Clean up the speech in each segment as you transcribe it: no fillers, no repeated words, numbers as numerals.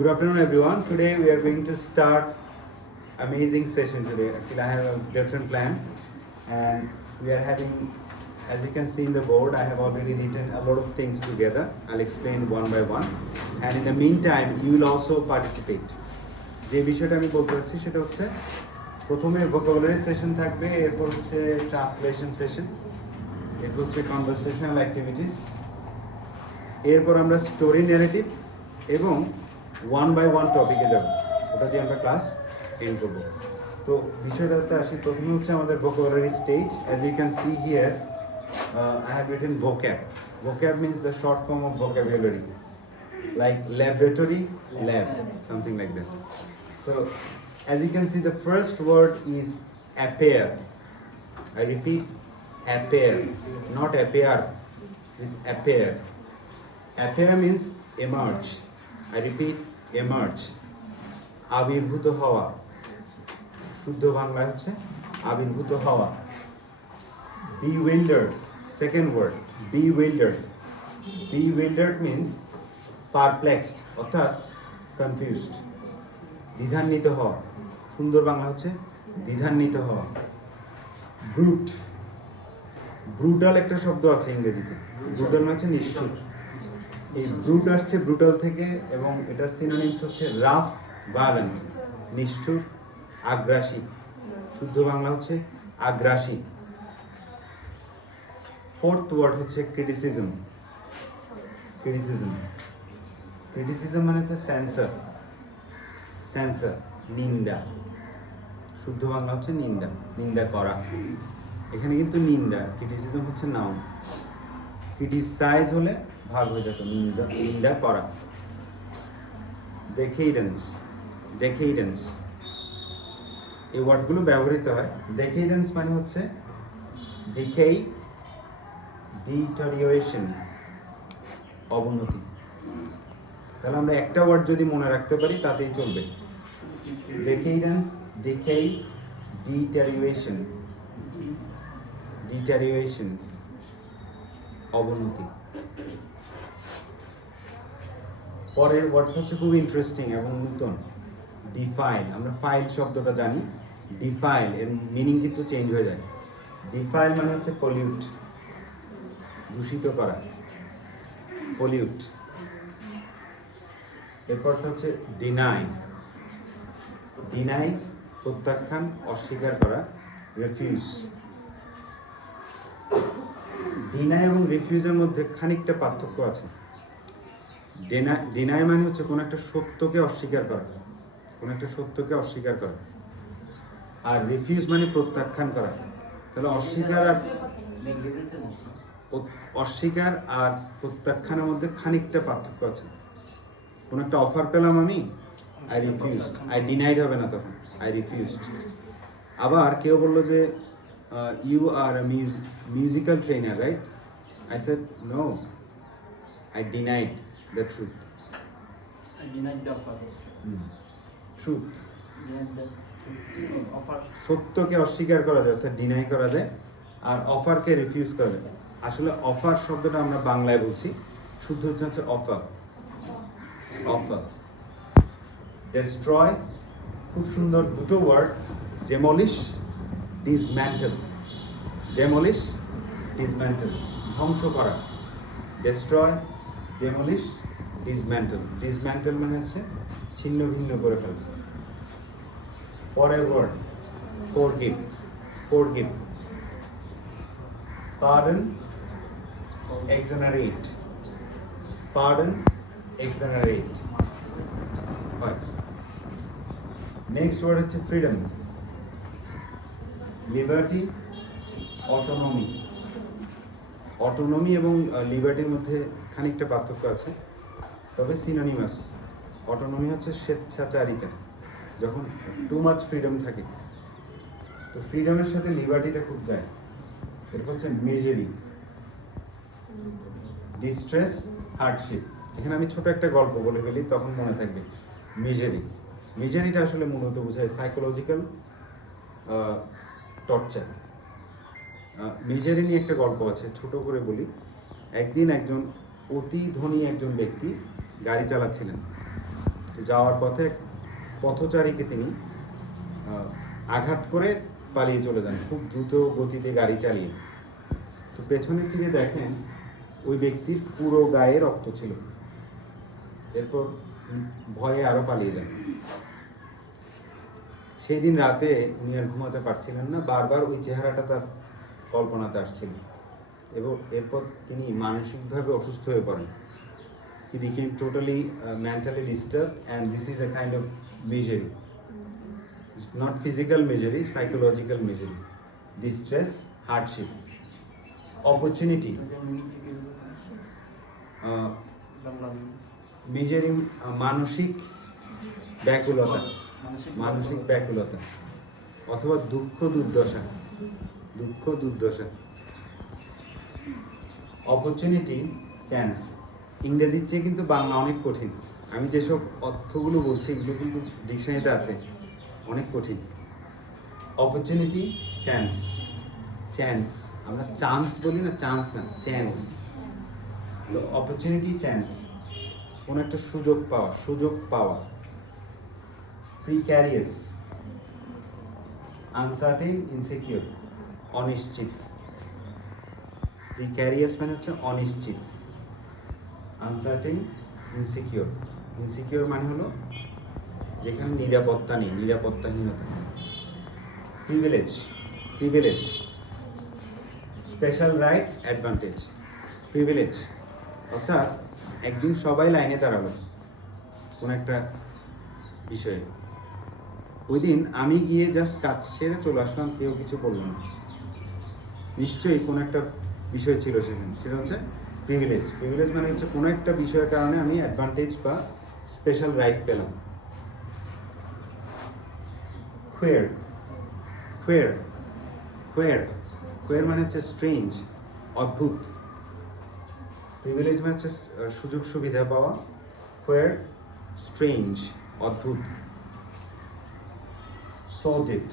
Good afternoon, everyone. Today we are going to start amazing session today. Actually, I have a different plan, and we are having, as you can see in the board, I have already written a lot of things together. I'll explain one by one, and in the meantime, you will also participate. যে বিষয়টা আমি বলতে চাচ্ছি সেটা হচ্ছে প্রথমে vocabulary session থাকবে, এরপর হচ্ছে ট্রান্সলেশন সেশন, এরপর হচ্ছে কনভারসেশনাল অ্যাক্টিভিটিস, এরপর আমরা স্টোরি ন্যারেটিভ এবং ওয়ান বাই ওয়ান টপিকে যাব, ওটা দিয়ে আমরা ক্লাস এন্ড করবো। তো বিষয়টাতে আসি, প্রথমে হচ্ছে আমাদের vocabulary stage. As you can see here I have written vocab. Vocab means the short form of vocabulary, like laboratory, lab, something like that. So, as you can see, the first word is appear. I repeat, appear, not appear. It's appear. Appear means emerge. I repeat, emerge. আবির্ভূত হওয়া, শুদ্ধ বাংলা হচ্ছে আবির্ভূত হওয়া। Bewildered, second word, bewildered. Bewildered means perplexed, অর্থাৎ confused. দ্বিধান্বিত হওয়া, সুন্দর বাংলা হচ্ছে দ্বিধান্বিত হওয়া। Brute, ব্রুটাল একটা শব্দ আছে ইংরেজিতে, ব্রুটাল মানে হচ্ছে নিষ্ঠুর। এই ব্রুট আসছে ব্রুটাল থেকে, এবং এটার সিনোনিমস হচ্ছে রাফ, ভায়োলেন্ট, নিষ্ঠুর, আগ্রাসী। শুদ্ধ বাংলা হচ্ছে আগ্রাসী। ফোর্থ ওয়ার্ড হচ্ছে ক্রিটিসিজম। ক্রিটিসিজম, ক্রিটিসিজম মানে হচ্ছে সেন্সর, সেন্সর, নিন্দা। শুদ্ধ বাংলা হচ্ছে নিন্দা, নিন্দা করা। এখানে কিন্তু নিন্দা, ক্রিটিসিজম হচ্ছে নাউন, ক্রিটিসাইজ হলে ভাগ হয়ে যেত, নিন্দা, নিন্দা করা। ডেকেডেন্স, ডেকেডেন্স, এই ওয়ার্ডগুলো ব্যবহৃত হয়। ডেকেডেন্স মানে হচ্ছে ডিকেই, ডিটেরিওরেশন, অবনতি। তাহলে আমরা একটা ওয়ার্ড যদি মনে রাখতে পারি তাতেই চলবে। ডেকেডেন্স, ডিকেই, ডিটেরিওরেশন, ডিটেরিওরেশন, অবনতি। পরের ওয়ার্ডটা হচ্ছে খুব ইন্টারেস্টিং এবং নতুন, ডিফাইল। আমরা ফাইল শব্দটা জানি, ডিফাইল এর মিনিং কিন্তু চেঞ্জ হয়ে যায়। ডিফাইল মানে হচ্ছে পলিউট, দূষিত করা, পলিউট। এরপরটা হচ্ছে ডিনাই। ডিনাই প্রত্যাখ্যান, অস্বীকার করা, রেফিউজ। ডিনাই এবং রিফিউজের মধ্যে খানিকটা পার্থক্য আছে। ডিনাই মানে হচ্ছে কোনো একটা সত্যকে অস্বীকার করা, কোনো একটা সত্যকে অস্বীকার করা, আর রিফিউজ মানে প্রত্যাখ্যান করা। তাহলে অস্বীকার আর প্রত্যাখ্যানের মধ্যে খানিকটা পার্থক্য আছে। কোনো একটা অফার পেলাম আমি, আই রিফিউজড, আই ডিনাইড হবে না তখন, আই রিফিউজড। আবার কেউ বললো যে you are musical trainer, right? I said no, I denied the truth. I denied the offer. Truth, Denied the offer. সত্যকে অস্বীকার করা যায়, অর্থাৎ ডিনাই করা যায়, আর অফারকে রিফিউজ করা যায়। আসলে অফার শব্দটা আমরা বাংলায় বলছি, শুদ্ধ হচ্ছে অফার, অফার। ডেস্ট্রয়, খুব সুন্দর দুটো word, demolish, dismantle. Demolish, dismantle, ধ্বংস করা। Destroy, demolish, dismantle. ডিসম্যান্টেল মানে হচ্ছে ছিন্ন ভিন্ন করে ফেলা। পরের word forgive, forgive. Pardon, exonerate, pardon, exonerate. Next word হচ্ছে ফ্রিডম, লিবার্টি, অটোনমি। অটোনমি এবং লিবার্টির মধ্যে খানিকটা পার্থক্য আছে, তবে সিনোনিমাস। অটোনমি হচ্ছে স্বেচ্ছাচারিতা, যখন টু মাচ ফ্রিডম থাকে, তো ফ্রিডমের সাথে লিবার্টিটা খুব যায়। এরপর হচ্ছে মিজারি, ডিস্ট্রেস, হার্ডশিপ। এখানে আমি ছোট একটা গল্প বলে ফেলি, তখন মনে থাকবে। মিজারি, মিজারিটা আসলে মূলত বোঝায় সাইকোলজিক্যাল টর্চার। মিজারি নিয়ে একটা গল্প আছে, ছোট করে বলি। একদিন একজন অতি ধনী একজন ব্যক্তি গাড়ি চালাচ্ছিলেন, তো যাওয়ার পথে এক পথচারীকে তিনি আঘাত করে পালিয়ে চলে যান খুব দ্রুত গতিতে গাড়ি চালিয়ে। তো পেছনে ফিরে দেখেন ওই ব্যক্তির পুরো গায়ে রক্ত ছিল। এরপর ভয়ে আরো পালিয়ে যান। সেই দিন রাতে উনি আর ঘুমাতে পারছিলেন না, বারবার ওই চেহারাটা তার কল্পনাতে আসছিল এবং এরপর তিনি মানসিকভাবে অসুস্থ হয়ে পড়েন। He became totally mentally disturbed, and this is a kind of misery. It's not physical misery, psychological misery. Distress, hardship. Opportunity. Misery মানসিক ব্যাকুলতা, মানসিক ব্যাকুলতা অথবা দুঃখ দুর্দশা, দুঃখ দুর্দশা। Opportunity, chance. ইংরেজির চেয়ে কিন্তু বাংলা অনেক কঠিন। আমি যেসব অর্থগুলো বলছি এগুলো কিন্তু ডিকশনারিতে আছে, অনেক কঠিন। Opportunity, chance. চান্স, আমরা চান্স বলি না, চান্স না, চান্স। অপরচুনিটি, চান্স, কোনো একটা সুযোগ পাওয়া, সুযোগ পাওয়া। প্রিক্যারিয়াস, আনসার্টেন, ইনসিকিউর, অনিশ্চিত। প্রিক্যারিয়াস মানে হচ্ছে অনিশ্চিত, আনসার্টেন, ইনসিকিউর। ইনসিকিউর মানে হলো যেখানে নিরাপত্তা নেই, নিরাপত্তাহীনতা। Privilege, privilege, special right, advantage. Privilege অর্থাৎ একদিন সবাই লাইনে দাঁড়ালো কোনো একটা বিষয়ে, ওই দিন আমি গিয়ে জাস্ট কাজ সেরে চলে আসলাম, কেউ কিছু বললো না। নিশ্চয়ই কোনো একটা বিষয় ছিল সেখানে, সেটা হচ্ছে প্রিভিলেজ। প্রিভিলেজ মানে হচ্ছে কোনো একটা বিষয়ের কারণে আমি অ্যাডভান্টেজ বা স্পেশাল রাইট পেলাম। কোয়ের, কোয়ের, কোয়ের, কোয়ের মানে হচ্ছে স্ট্রেঞ্জ, অদ্ভুত। প্রিভিলেজ মানে হচ্ছে সুযোগ সুবিধা পাওয়া, কোয়ের স্ট্রেঞ্জ, অদ্ভুত। সর্টেড,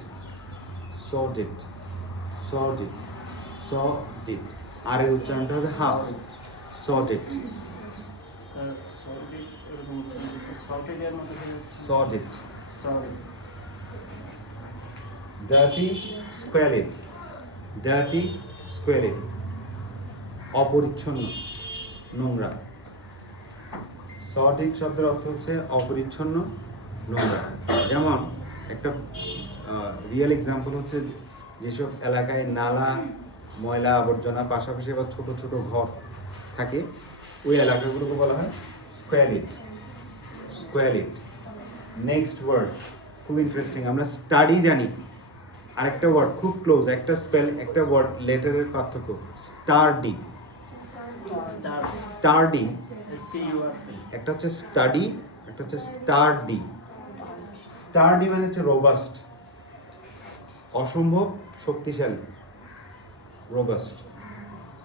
সর্টেড, সর্টেড, সর্টেড, আর এর উচ্চারণটা হবে half, sordid, sordid. Dirty, squalid, dirty, squalid, অপরিচ্ছন্ন, নোংরা। সর্টেড শব্দের অর্থ হচ্ছে অপরিচ্ছন্ন, নোংরা। যেমন একটা রিয়েল এক্সাম্পল হচ্ছে যেসব এলাকায় নালা, ময়লা আবর্জনা পাশাপাশি আবার ছোট ছোট ঘর থাকে, ওই এলাকাগুলোকে বলা হয় স্কোয়ারিট, স্কোয়ারিট। নেক্সট ওয়ার্ড খুব ইন্টারেস্টিং, আমরা স্টাডি জানি, আরেকটা ওয়ার্ড খুব ক্লোজ, একটা স্পেল, একটা ওয়ার্ড লেটারের পার্থক্য। স্টারডি, স্টারডি, একটা হচ্ছে স্টাডি, একটা হচ্ছে স্টারডি। স্টারডি মানে হচ্ছে রোবাস্ট, অসম্ভব শক্তিশালী, রোবাস্ট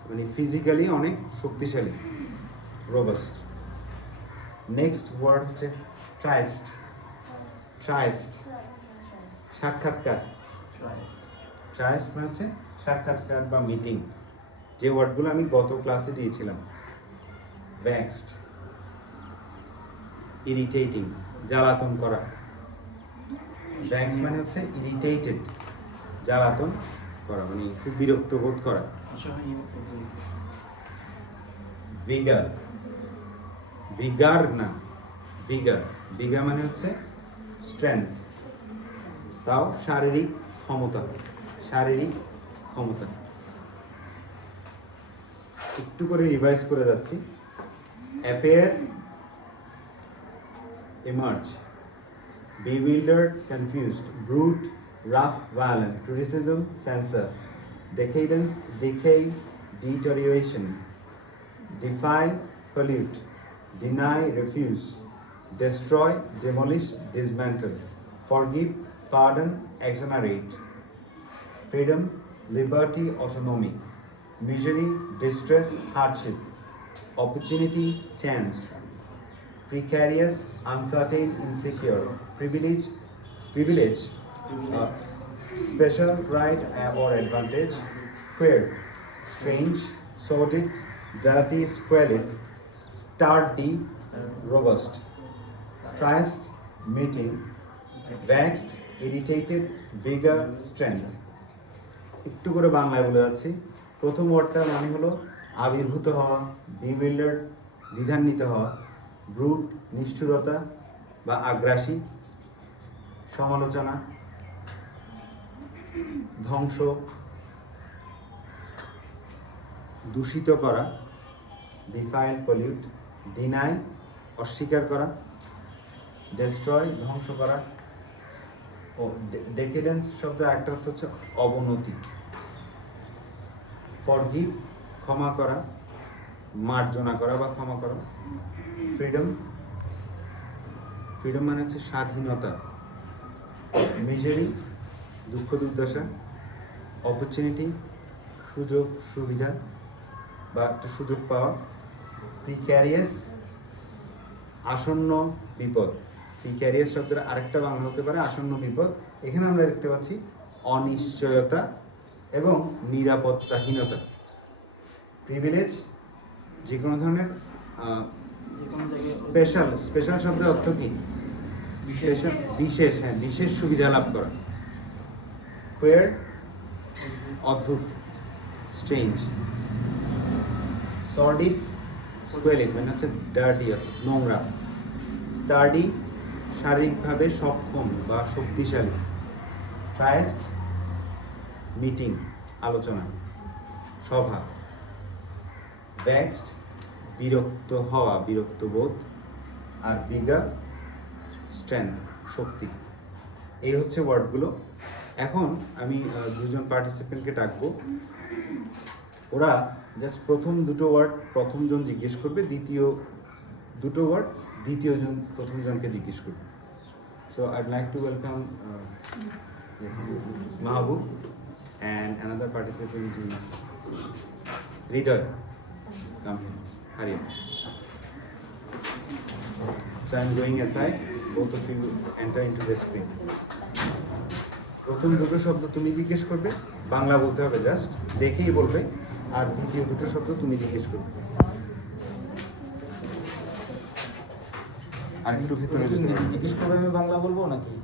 মানে ফিজিক্যালি অনেক শক্তিশালী, রোবাস্ট। নেক্সট ওয়ার্ড হচ্ছে ট্রাইস্ট, ট্রাইস্ট, সাক্ষাৎকার। ট্রাইস্ট মানে হচ্ছে সাক্ষাৎকার বা মিটিং, যে ওয়ার্ডগুলো আমি গত ক্লাসে দিয়েছিলাম। ভ্যাক্সড, ইরিটেটিং, জ্বালাতন করা। ভ্যাক্স মানে হচ্ছে ইরিটেটেড, জ্বালাতন করা মানে খুব বিরক্ত বোধ করা। ভিগার, ভিগার না, ভিগার, ভিগার মানে হচ্ছে স্ট্রেংথ, তাও শারীরিক ক্ষমতা, শারীরিক ক্ষমতা। একটু করে রিভাইজ করে যাচ্ছি। Appear, emerge, bewildered, confused, brute, rough, violent, criticism, censor, decadence, decay, deterioration, defile, pollute, deny, refuse, destroy, demolish, dismantle, forgive, pardon, exonerate, freedom, liberty, autonomy, misery, distress, hardship, opportunity, chance, precarious, uncertain, insecure, privilege, privilege, special right or advantage, queer, strange, sordid, dirty, squalid, stardy, robust. Triest, meeting. Vexed, irritated, vigor, strength. একটু করে বাংলায় বলে যাচ্ছি। প্রথম ওয়ার্ডটার মানে হলো আবির্ভূত হওয়া, bewildered, দ্বিধান্বিত হওয়া, ব্রুট, নিষ্ঠুরতা বা আগ্রাসী, সমালোচনা, ধ্বংস, দূষিত করা, ডিফাইল, পলিউট, ডিনাই, অস্বীকার করা, ডেস্ট্রয়, ধ্বংস করা, ও ডেকেডেন্স শব্দের একটা অর্থ হচ্ছে অবনতি। ফরগিভ, ক্ষমা করা, মার্জনা করা বা ক্ষমা করা। ফ্রিডম, ফ্রিডম মানে হচ্ছে স্বাধীনতা। মিজারি, দুঃখ দুর্দশা। অপরচুনিটি, সুযোগ সুবিধা বা একটা সুযোগ পাওয়া। প্রিক্যারিয়াস, আসন্ন বিপদ। প্রিক্যারিয়াস শব্দের আরেকটা বাংলা হতে পারে আসন্ন বিপদ। এখানে আমরা দেখতে পাচ্ছি অনিশ্চয়তা এবং নিরাপত্তাহীনতা। প্রিভিলেজ, যে কোনো ধরনের যে কোনো জায়গায় স্পেশাল, স্পেশাল শব্দের অর্থ কি? স্পেশাল, বিশেষ, হ্যাঁ, বিশেষ সুবিধা লাভ করা। কোয়ার, অদ্ভুত, স্ট্রেঞ্জ। সর্ডিড, স্কোয়েলিক মানে হচ্ছে ডার্টি, নোংরা। স্টাডি, শারীরিকভাবে সক্ষম বা শক্তিশালী। ট্রাইস্ট, মিটিং, আলোচনা, সভা। ভ্যাক্সড, বিরক্ত হওয়া, বিরক্ত বোধ। আর বিগার, স্ট্রেংথ, শক্তি। এই হচ্ছে ওয়ার্ডগুলো। এখন আমি দুজন পার্টিসিপেন্টকে ডাকবো। ওরা জাস্ট প্রথম দুটো ওয়ার্ড প্রথমজন জিজ্ঞেস করবে, দ্বিতীয় দুটো ওয়ার্ড দ্বিতীয়জন প্রথমজনকে জিজ্ঞেস করবে। So I'd like to welcome Mahbub and another participant is Hriday. Come here, hurry up. So I'm going aside, both of you enter into the screen. প্রথম দুটো শব্দ তুমি জিজ্ঞেস করবে, বাংলা বলতে হবে জাস্ট, দেখেই বলবে। আর দ্বিতীয় দুটো শব্দ তুমি জিজ্ঞেস করবে। আর একটু ভেতরে যেতে হবে। জিজ্ঞেস করবে আমি বাংলা বলবো নাকি?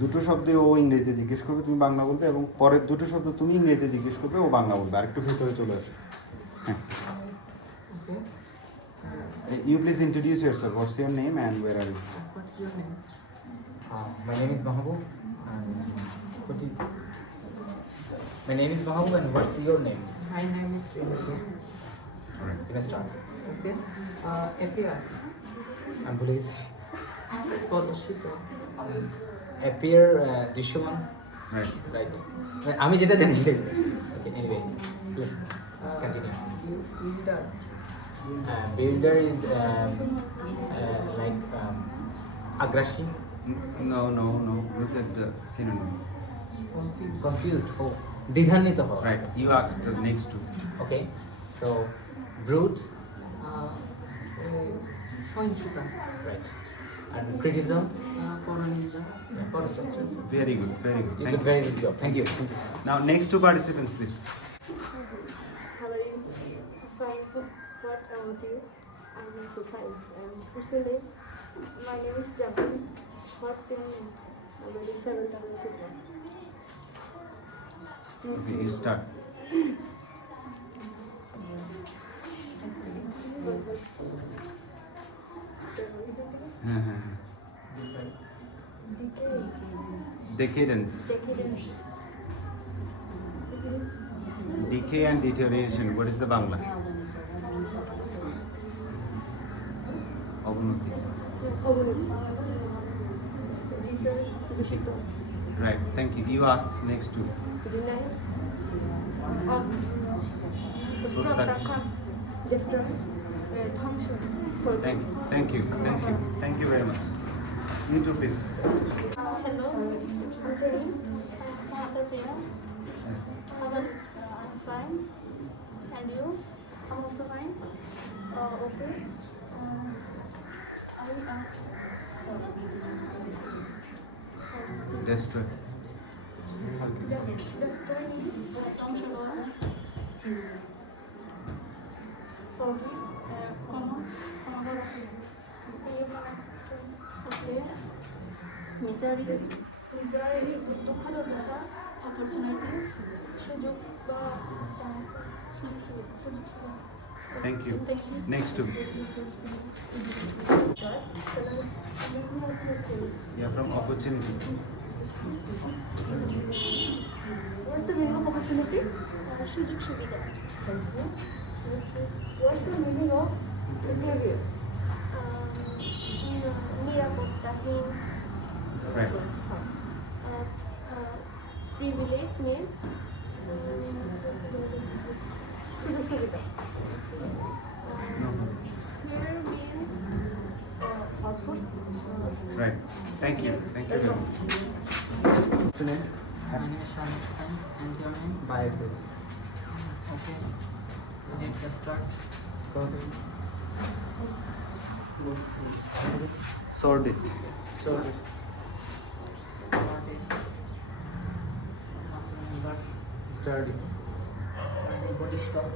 দুটো শব্দে ও ইংরেজিতে জিজ্ঞেস করবে, তুমি বাংলা বলবে, এবং পরের দুটো শব্দ তুমি ইংরেজিতে জিজ্ঞেস করবে, ও বাংলা বলবে। আর একটু ভেতরে চলে আসো। হ্যাঁ, you please introduce yourself. What's your name and where are you? What's your name? My name is Mahabub and what is my name is Mahabub and what's your name? My name is Srinidhi. You can start. Okay. Appear. And please প্রদর্শিত। appear দৃশ্যমান, right. right? আমি যেটা জানি সেটাই বলছি। Okay, anyway, do continue. Builder. Builder is like aggression, No. Look at the synonym. confused, oh, দ্বিধান্বিত হওয়া। Right. You ask the next two. Okay, so brute, সহিংসতা। right? And criticism. পরনিন্দা। পরচর্চা। Very good. You Thank did you. very good job. Thank you. Now next two participants, please. How are you? Fine. What about you? I'm also fine. And what's your name? My name is Japan. What's your name? I'm very sorry to listen. Okay, you start. Decadence. Decay and deterioration. What is the Bangla? অবনতি। Right. Thank you. You asked next two. Thank you very much. You too, please. Hello, I'm Jenny. Mother Priya. How are you? I'm fine. And you? I'm also fine. Okay. I will ask. Destroy. Destroy means something or forgive. Okay misery misery দুঃখ দুর্দশা অপরচুনিটি সুযোগ বা সুযোগ সুবিধা Thank you. Thank you. Next to me. Yeah, from opportunity. What's the meaning of opportunity? সুযোগ সুবিধা। Thank you. What's the meaning of privilege? নিরাপত্তাহীন। Right. Privilege means সুযোগ সুবিধা। No. Fear means অদ্ভুত। Right. Thank you. Thank you very much. What's your name? My name is Shan Hussain, and your name? Biases. Okay. Let's start. Sort it. What is number? Study. Body stop.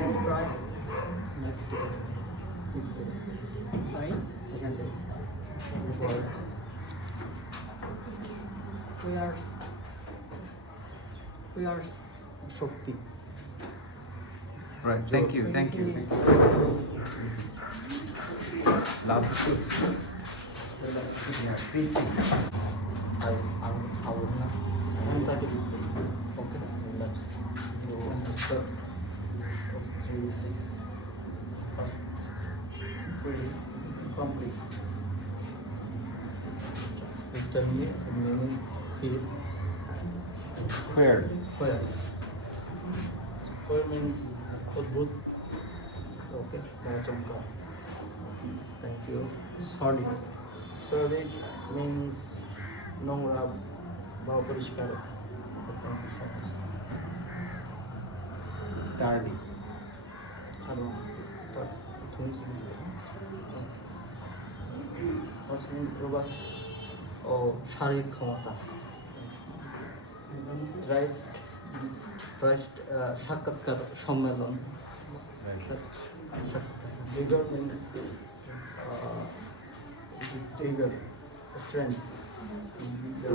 Let's try. Next to it. It's there. Sorry. I can do it. Before. Where's Shakti. Right. Thank you. Thank you. Please. Last six. Yeah, 3 things. I will not. Answer it. Okay. Let's go on to step. It's 3, 6. First. 3. Complete. This time here, meaning here. Where? Where? Where means Udbud. Okay. Champa. Thank you. Solid. Solid means নোংরা বা পরিষ্কার। Thank you so much. Tardy. আরো তার প্রথম ফার্স্ট মিন রোবাস্ট ও শারীরিক ক্ষমতা। Tryst সাক্ষাৎকার সম্মেলন। Vigour means vigour strength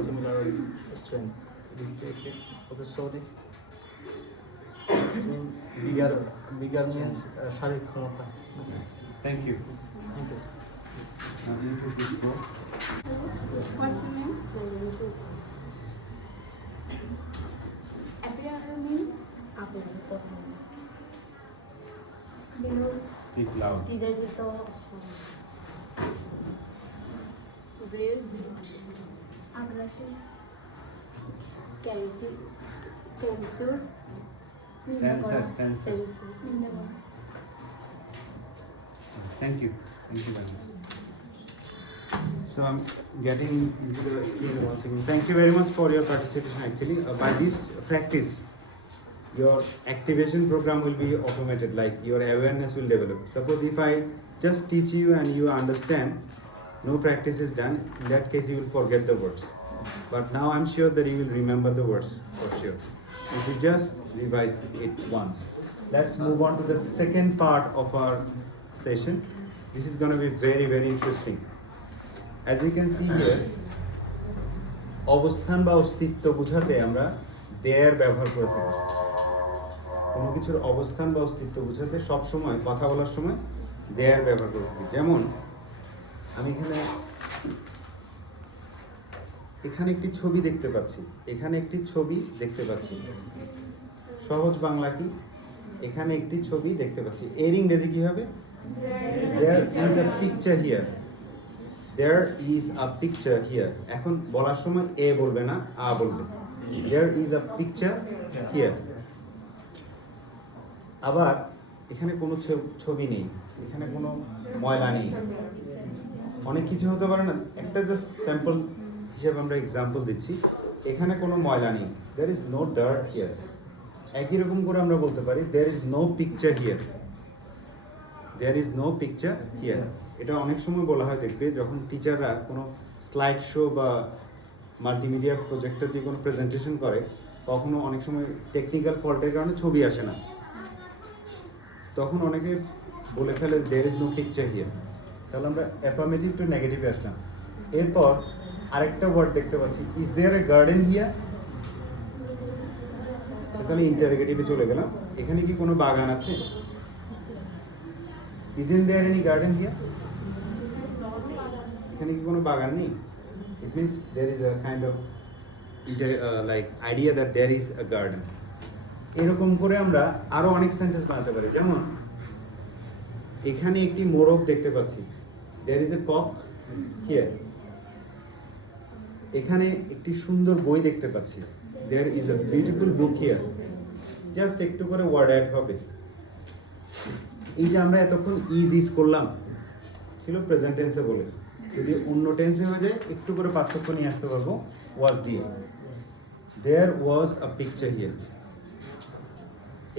similar strength okay sorry vigour means শারীরিক ক্ষমতা। Thank you. Thank you. Now you two please go. What's your name? My name is Ruth. Appear means আবেদিত। Binod Speak loud. দ্বিধান্বিত। Bread আগ্রাসী। Cancer. Sensor. Thank you. Thank you very much. So I'm getting into the screen once again. Thank you very much for your participation actually. By this practice, your activation program will be automated, like your awareness will develop. Suppose if I just teach you and you understand, no practice is done, in that case you will forget the words. But now I'm sure that you will remember the words for sure. If you just revise it once. Let's move on to the second part of our session. This is going to be very, very interesting. As you can see here, অবস্থান বা অস্তিত্ব বোঝাতে আমরা দেয়ার ব্যবহার করে থাকি। কোনো কিছুর অবস্থান বা অস্তিত্ব বোঝাতে সব সময় কথা বলার সময় দেয়ার ব্যবহার করে থাকি। যেমন আমি এখানে একটি ছবি দেখতে পাচ্ছি, এখানে একটি ছবি দেখতে পাচ্ছি। সহজ বাংলা কি? এখানে একটি ছবি দেখতে পাচ্ছি। এর ইংরেজি কি হবে? There is a picture here. There is a picture here. এখন বলার সময় এ বলবে না, আ বলবে। There is a picture here. আবার এখানে কোনো ছবি নেই, এখানে কোনো ময়লা নেই। অনেক কিছু হতে পারে না, একটা জাস্ট স্যাম্পল হিসেবে আমরা এক্সাম্পল দিচ্ছি। এখানে কোনো ময়লা নেই, there is no dirt here. একই রকম করে আমরা বলতে পারি there is no picture here. There is no picture here. এটা অনেক সময় বলা হয়, দেখবে যখন টিচাররা কোনো স্লাইড শো বা মাল্টিমিডিয়া প্রজেক্টর দিয়ে কোনো প্রেজেন্টেশন করে, কখনো অনেক সময় টেকনিক্যাল ফল্টের কারণে ছবি আসে না। তখন অনেকে বলে ফেলে there is no picture here, তাহলে আমরা অ্যাফার্মেটিভ টু নেগেটিভে আসলাম। এরপর আরেকটা ওয়ার্ড দেখতে পাচ্ছি, is there a garden here, তাহলে ইন্টারোগেটিভে চলে গেলাম। এখানে কি কোনো বাগান আছে? Isn't there any garden here, এখানে কি কোনো বাগান নেই? It means there is a kind of like idea that there is a garden. এরকম করে আমরা আরো অনেক সেন্টেন্স বানাতে পারি। যেমন এখানে একটি মোরগ দেখতে পাচ্ছি, there is a cock here. এখানে একটি সুন্দর বই দেখতে পাচ্ছি, there is a beautiful book here. Just একটু করে ওয়ার্ড অ্যাড হবে। এই যে আমরা এতক্ষণ ইজ করলাম, ছিল প্রেজেন্ট টেন্সে বলে, যদি অন্য টেন্সে হয়ে যায় একটু করে পার্থক্য নিয়ে আসতে পারবো ওয়াজ দিয়ে। দেয়ার ওয়াজ আ পিকচার হিয়ার,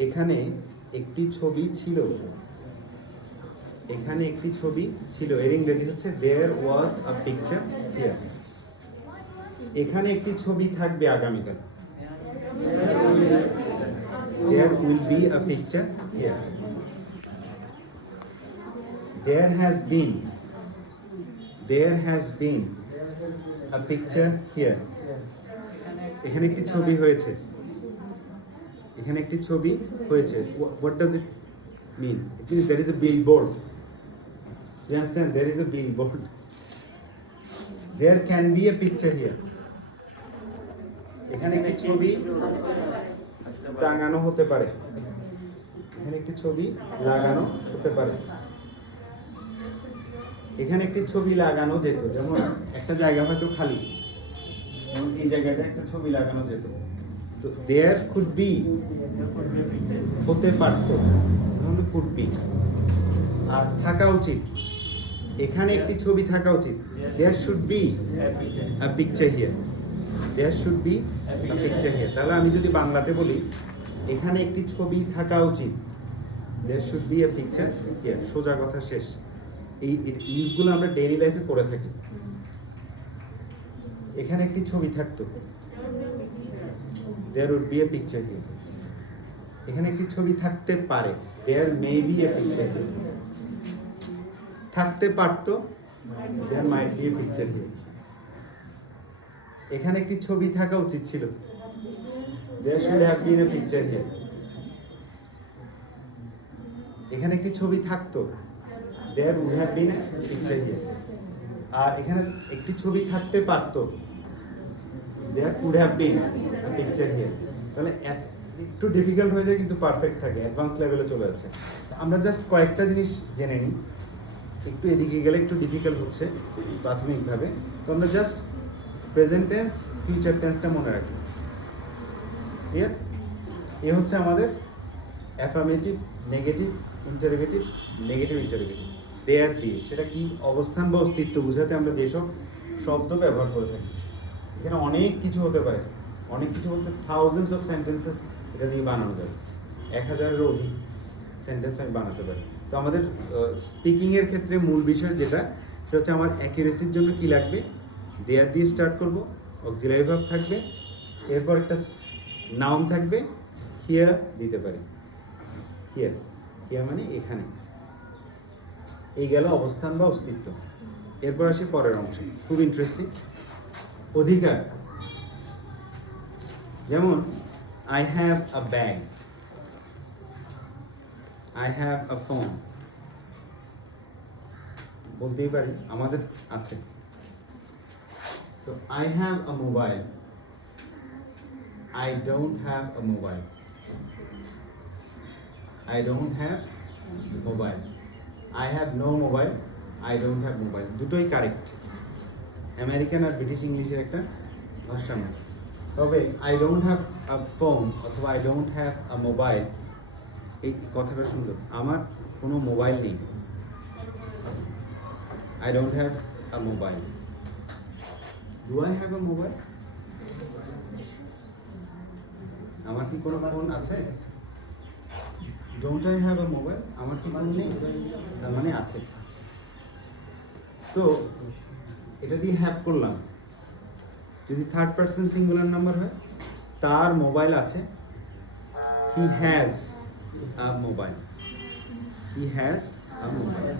এখানে একটি ছবি ছিল, এখানে একটি ছবি ছিল, এর ইংরেজি হচ্ছে দেয়ার ওয়াজ আ পিকচার হিয়ার। এখানে একটি ছবি থাকবে আগামীকাল, there will be a picture here. There has been a picture here. এখানে একটি ছবি হয়েছে, এখানে একটি ছবি হয়েছে। What does it mean? It means there is a billboard. You understand? There is a billboard. There can be a picture here. এখানে একটি ছবি টাঙানো হতে পারে, এখানে একটি ছবি লাগানো হতে পারে। এখানে একটি ছবি লাগানো যেত, যেমন একটা জায়গা হয়তো খালি, যেমন এই জায়গাটা একটা ছবি লাগানো যেত। তো দেয়ার কুড বি হতে পারতো, কুড বি। আর থাকা উচিত, এখানে একটি ছবি থাকা উচিত, there should be a picture here, there should be a picture here. তাহলে আমি যদি বাংলাতে বলি এখানে একটি ছবি থাকা উচিত, there should be a picture here, সোজা কথা শেষ। এই ইউজগুলো আমরা ডেইলি লাইফে করে থাকি। এখানে একটি ছবি থাকতো, there would be a picture here. এখানে একটি ছবি থাকতে পারে, there may be a picture here. থাকতে পারতো, there might be a picture here. এখানে একটি ছবি থাকা উচিত ছিল, there should have been a picture here. এখানে একটি ছবি থাকতো, there would have been a picture here. আর এখানে একটি ছবি থাকতে পারতো, there could have been a picture here. তাহলে একটু ডিফিকাল্ট হয়ে যায় কিন্তু পারফেক্ট থাকে, অ্যাডভান্স লেভেলে চলে যাচ্ছে। আমরা জাস্ট কয়েকটা জিনিস জেনে নিই, একটু এদিকে গেলে একটু ডিফিকাল্ট হচ্ছে প্রাথমিকভাবে। তো আমরা জাস্ট প্রেজেন্ট টেন্স ফিউচার টেন্সটা মনে রাখি। ক্লিয়ার? এ হচ্ছে আমাদের affirmative, negative, interrogative, negative interrogative. There দিয়ে সেটা কি অবস্থান বা অস্তিত্ব বোঝাতে আমরা যেসব শব্দ ব্যবহার করে থাকি। এখানে অনেক কিছু হতে পারে, অনেক কিছু বলতে থাউজেন্ডস অফ সেন্টেন্সেস এটা দিয়ে বানানো যাবে, 1000-এরও অধিক সেন্টেন্স আমি বানাতে পারি। তো আমাদের স্পিকিংয়ের ক্ষেত্রে মূল বিষয় যেটা, সেটা হচ্ছে আমার অ্যাকিউরেসির জন্য কি লাগবে, দেয়ার দিয়ে স্টার্ট করব, অক্সিলারি ভার্ব থাকবে, এরপর একটা নাউন থাকবে, হিয়ার দিতে পারি। হিয়ার, হিয়ার মানে এখানে। এই গেল অবস্থান বা অস্তিত্ব। এরপর আসি পরের অংশে, খুব ইন্টারেস্টিং, অধিকার। যেমন I have a bag, I have a phone, বলতেই পারি আমাদের আছে। তো I have a mobile, I don't have a mobile, I don't have mobile, I have no mobile, I don't have mobile, দুটোই কারেক্ট। আমেরিকান আর British ইংলিশের একটা ভাষণ। তবে I don't have a phone অথবা I don't have a mobile, এই কথাটা সুন্দর। আমার কোনো মোবাইল নেই, I don't have a mobile. Do I have a mobile? আমার কি কোনো ফোন আছে? Don't I have a mobile, আমার কি ফোন নেই, তার মানে আছে। তো এটা দিয়ে হ্যাভ করলাম। যদি থার্ড পারসন সিঙ্গুলার নাম্বার হয়, তার মোবাইল আছে, he has a mobile, he has a mobile.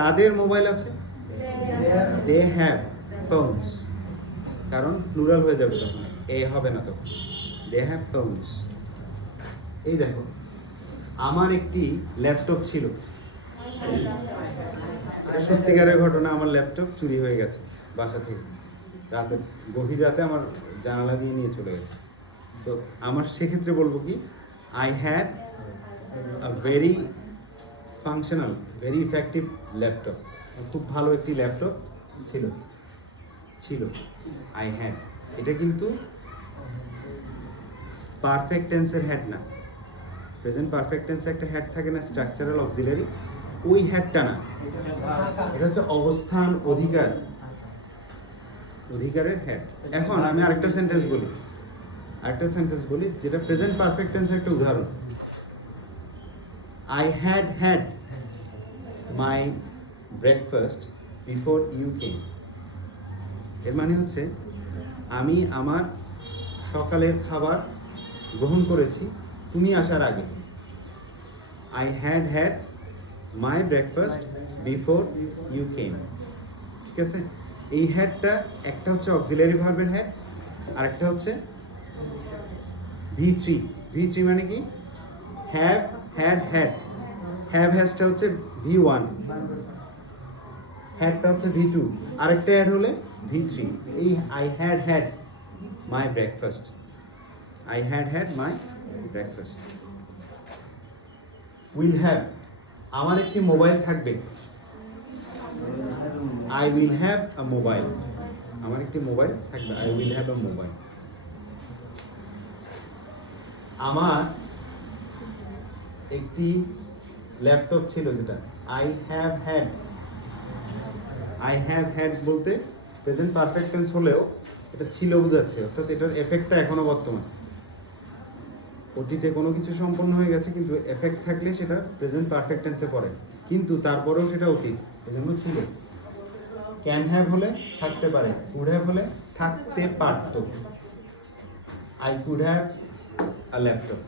তাদের মোবাইল আছে, they have phones, কারণ প্লুরাল হয়ে যাবে তখন, এ হবে না তখন, they have phones. এই দেখো, আমার একটি ল্যাপটপ ছিল, সত্যিকারের ঘটনা, আমার ল্যাপটপ চুরি হয়ে গেছে বাসা থেকে, রাতে, গভীর রাতে আমার জানালা দিয়ে নিয়ে চলে গেছে। তো আমার সেক্ষেত্রে বলবো কি, I had a very functional, very effective laptop, খুব ভালো একটি ল্যাপটপ ছিল, আই হ্যাড। এটা কিন্তু পারফেক্ট টেন্সের হ্যাড না, প্রেজেন্ট পারফেক্ট টেন্সে একটা হ্যাড থাকে না, স্ট্রাকচারাল অক্সিলারি, ওই হ্যাডটা না, এটা হচ্ছে অবস্থান, অধিকারের হ্যাড। এখন আমি আরেকটা সেন্টেন্স বলি, যেটা প্রেজেন্ট পারফেক্ট টেন্সের একটা উদাহরণ। I had had my breakfast before you came. এর মানে হচ্ছে আমি আমার সকালের খাবার গ্রহণ করেছি তুমি আসার আগে। I had had my breakfast before you came. ঠিক আছে, এই হ্যাডটা একটা হচ্ছে অক্সিলারি ভার্বের হ্যাড, আর একটা হচ্ছে V3 মানে কি, হ্যাভ, হ্যাড, হ্যাভ হ্যাজটা হচ্ছে V1, হ্যাডটা হচ্ছে V2, আরেকটা অ্যাড হলে V3। এই I had had my breakfast, I had had my breakfast. Will have, আমার একটি মোবাইল থাকবে, I will have a mobile, আমার একটি মোবাইল থাকবে, I will have a mobile. আমার একটি ল্যাপটপ ছিল, যেটা আই হ্যাভ হ্যাড বলতে প্রেজেন্ট পারফেক্ট টেন্স হলেও এটা ছিল বোঝাচ্ছে, অর্থাৎ এটার এফেক্টটা এখনো বর্তমান, অতীতে কোনো কিছু সম্পন্ন হয়ে গেছে কিন্তু এফেক্ট থাকলে সেটা প্রেজেন্ট পারফেক্ট টেন্সে পড়ে, কিন্তু তারপরেও সেটা অতীত, এজন্য ছিল। ক্যান হ্যাভ হলে থাকতে পারে, কুড হ্যাভ হলে থাকতে পারত, I could have a laptop,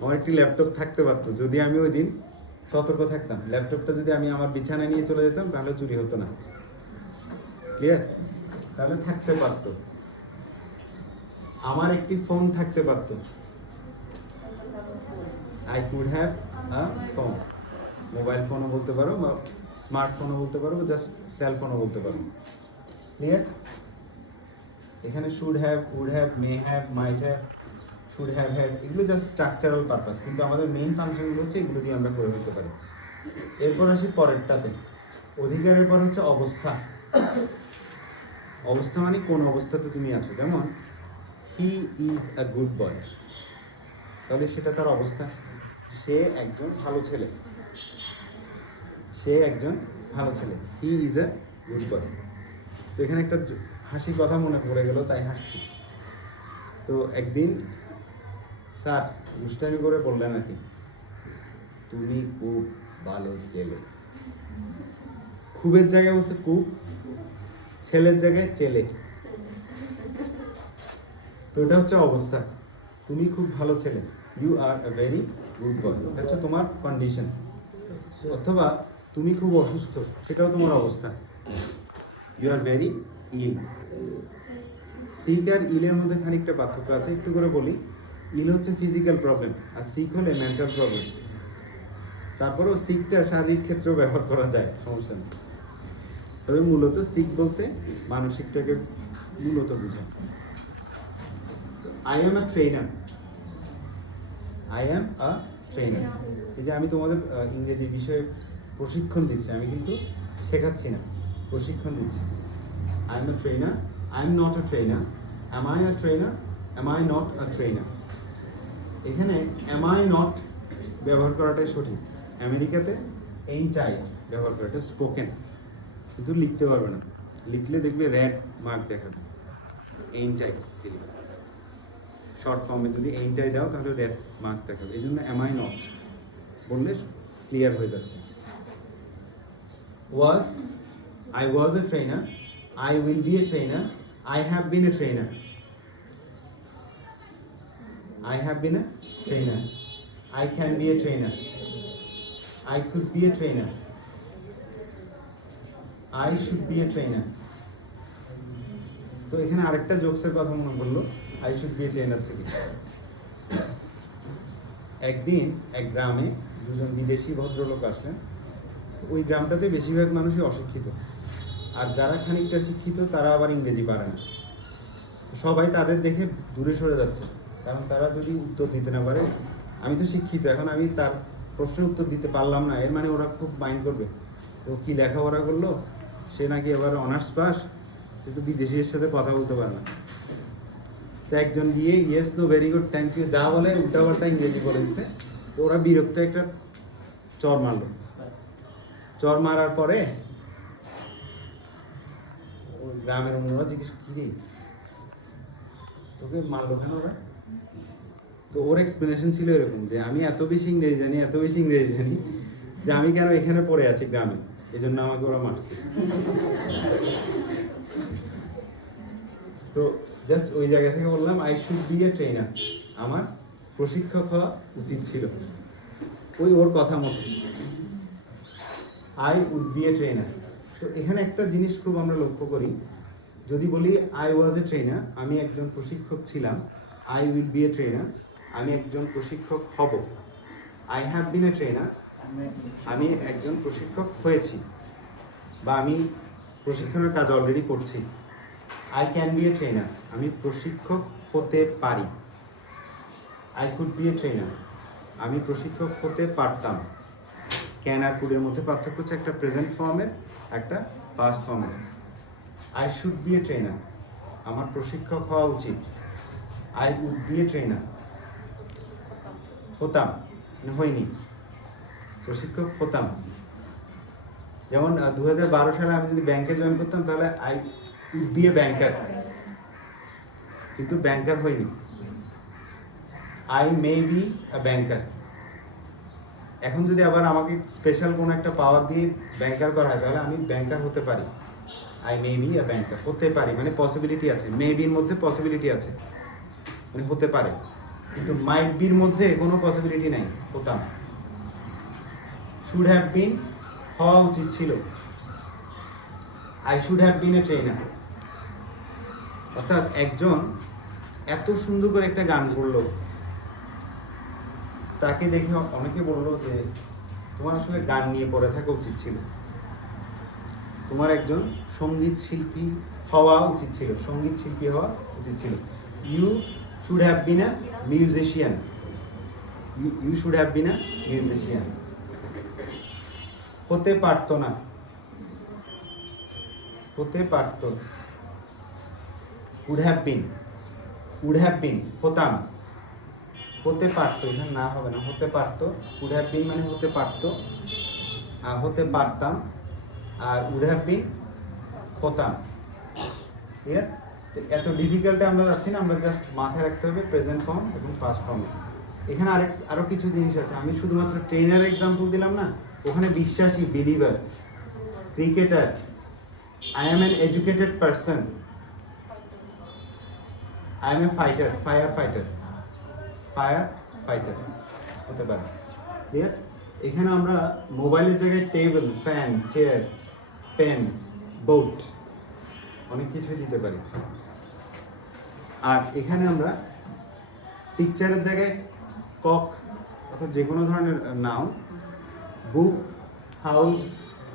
আমার একটি ল্যাপটপ থাকতে পারতো যদি আমি ওই দিন সতর্ক থাকতাম। ল্যাপটপটা যদি আমি আমার বিছানায় নিয়ে চলে যেতাম তাহলে চুরি হতো না, ক্লিয়ার, তাহলে থাকতে পারতো। আমার একটি ফোন থাকতে পারতো, I could have a phone, mobile ফোনও বলতে পারো বা স্মার্টফোনও বলতে পারো বা জাস্ট সেল ফোনও বলতে পারো, ক্লিয়ার। এখানে should have, would have, may have, might have, should have had, এগুলো জাস্ট স্ট্রাকচারাল পারপাস, কিন্তু আমাদের মেইন ফাংশনগুলো হচ্ছে এগুলো দিয়ে আমরা করে ফেলতে পারি। এরপর আসি পরেরটাতে, অধিকারের পর হচ্ছে অবস্থা। অবস্থা মানে কোন অবস্থাতে তুমি আছো, যেমন he is a good boy, তাহলে সেটা তার অবস্থা, সে একজন ভালো ছেলে, he is a good boy. তো এখানে একটা হাসি কথা মনে পড়ে গেল তাই হাসছি। তো একদিন স্যার দুষ্টামি করে বললেন আর কি, তুমি খুব ভালো ছেলে, খুবের জায়গায় বলছে খুব, ছেলের জায়গায় ছেলে, তো এটা হচ্ছে অবস্থা, তুমি খুব ভালো ছেলে, you are a very good boy, এটা হচ্ছে তোমার কন্ডিশন। অথবা তুমি খুব অসুস্থ, সেটাও তোমার অবস্থা, you are very ill. Sick আর ইলের মধ্যে খানিকটা পার্থক্য আছে, একটু করে বলি। ইল হচ্ছে ফিজিক্যাল প্রবলেম, আর সিক হলে মেন্টাল প্রবলেম। তারপরেও সিকটা শারীরিক ক্ষেত্রেও ব্যবহার করা যায়, সমস্যা নেই, তবে মূলত সিক বলতে মানসিকটাকে মূলত বোঝায়। আই এম আ ট্রেনার, এই যে আমি তোমাদের ইংরেজি বিষয়ে প্রশিক্ষণ দিচ্ছি, আমি কিন্তু শেখাচ্ছি না, প্রশিক্ষণ দিচ্ছি। I am a trainer, I am not a trainer, am I a ট্রেনার, am I not a trainer. এখানে অ্যাম আই নট ব্যবহার করাটাই সঠিক, আমেরিকাতে এইটাই ব্যবহার করা, এটা স্পোকেন, কিন্তু লিখতে পারবে না, লিখলে দেখবে রেড মার্ক দেখাবে, এইটাই দিলে শর্ট ফর্মে যদি এইটাই দাও তাহলে রেড মার্ক দেখাবে, এই জন্য অ্যাম আই নট বললে ক্লিয়ার হয়ে যাচ্ছে। Was, I was a trainer, I will be a trainer, I have been a trainer, I have been a trainer, I can be a trainer, I could be a trainer. I should be a trainer. তো এখানে আরেকটা জোকসের কথা মনে পড়লো, I should be a trainer থেকে। একদিন এক গ্রামে দুজন বিদেশি ভদ্রলোক আসলেন। ওই গ্রামটাতে বেশিরভাগ মানুষই অশিক্ষিত, আর যারা খানিকটা শিক্ষিত তারা আবার ইংরেজি পারে না। সবাই তাদের দেখে দূরে সরে যাচ্ছে, কারণ তারা যদি উত্তর দিতে না পারে, আমি তো শিক্ষিত, এখন আমি তার প্রশ্নের উত্তর দিতে পারলাম না, এর মানে ওরা খুব মাইন্ড করবে। তো কি লেখাপড়া করলো, সে নাকি এবার অনার্স পাস, সে তো বিদেশির সাথে কথা বলতে পারে না। তো একজন গিয়ে yes no very good thank you যা বলে উল্টাপাল্টা ইংরেজি বলে দিচ্ছে। তো ওরা বিরক্ত একটা চর মারলো। চর মারার পরে ওই গ্রামের অন্যরা জিজ্ঞেস কি রে তোকে মারলো কেন ওরা? তো ওর এক্সপ্লেনেশন ছিল এরকম যে আমি এত বেশি ইংরেজি জানি যে আমি কেন এখানে পড়ে আছি গ্রামে, এই জন্য আমাকে ওরা মারছে। তো জাস্ট ওই জায়গা থেকে বললাম I should be a trainer, আমার প্রশিক্ষক হওয়া উচিত ছিল। ওই ওর কথা মতো I would be a trainer. তো এখানে একটা জিনিস খুব আমরা লক্ষ্য করি, যদি বলি আই ওয়াজ এ ট্রেনার, আমি একজন প্রশিক্ষক ছিলাম, I will be a trainer, আমি একজন প্রশিক্ষক হব, I have been a trainer, আমি একজন প্রশিক্ষক হয়েছি বা আমি প্রশিক্ষণের কাজ অলরেডি করছি। I can be a trainer, আমি প্রশিক্ষক হতে পারি। I could be a trainer, আমি প্রশিক্ষক হতে পারতাম। ক্যান আর কুডের মধ্যে পার্থক্য হচ্ছে একটা প্রেজেন্ট ফর্মের, একটা পাস্ট ফর্মের। I should be a trainer, আমার প্রশিক্ষক হওয়া উচিত। I would be a trainer, হতাম মানে হয়নি, প্রশিক্ষক হতাম। যেমন 2012 সালে আমি যদি ব্যাংকে জয়েন করতাম তাহলে আই উড বি এ ব্যাংকার, কিন্তু ব্যাংকার হয়নি। আই মে বি আ ব্যাংকার। এখন যদি আবার আমাকে স্পেশাল কোনো একটা পাওয়ার দিয়ে ব্যাংকার করা হয় তাহলে আমি ব্যাংকার হতে পারি। আই মে বি আ ব্যাংকার, হতে পারি মানে পসিবিলিটি আছে, মে বির মধ্যে পসিবিলিটি আছে মানে হতে পারে, কিন্তু মাইট বির মধ্যে কোনো পসিবিলিটি নাই, হতাম। শুড হ্যাভ বিন, হওয়া উচিত ছিল। I should have been a trainer. অর্থাৎ একজন এত সুন্দর করে একটা গান করলো, তাকে দেখে অনেকে বললো যে তোমার আসলে গান নিয়ে পড়ে থাকা উচিত ছিল, তোমার একজন সঙ্গীত শিল্পী হওয়া উচিত ছিল, সঙ্গীত শিল্পী হওয়া উচিত ছিল। You should have been a musician, you should have been a musician. হতে পারতো না, হতে পারতো। Would have been, would have been হতাম, হতে পারতো, এখানে না হবে না, হতে পারতো। উড হ্যাভ বিন মানে হতে পারতো, আর হতে পারতাম, আর উড হ্যাভ বিন হতাম। ঠিক আছে? এত ডিফিকাল্টে আমরা যাচ্ছি না, আমরা জাস্ট মাথায় রাখতে হবে প্রেজেন্ট ফর্ম এবং পাস্ট ফর্ম। এখানে আরো কিছু জিনিস আছে, আমি শুধুমাত্র ট্রেনার এক্সাম্পল দিলাম না, ওখানে বিশ্বাসী, believer, cricketer, I am an educated person, I am a fighter, fire fighter, fire fighter হতে পারে। ক্লিয়ার? এখানে আমরা মোবাইলের জায়গায় table, fan, chair, pen, boat অনেক কিছু দিতে পারি। আর এখানে আমরা পিকচারের জায়গায় কক অথবা যে কোনো ধরনের নাউন, বুক, হাউস,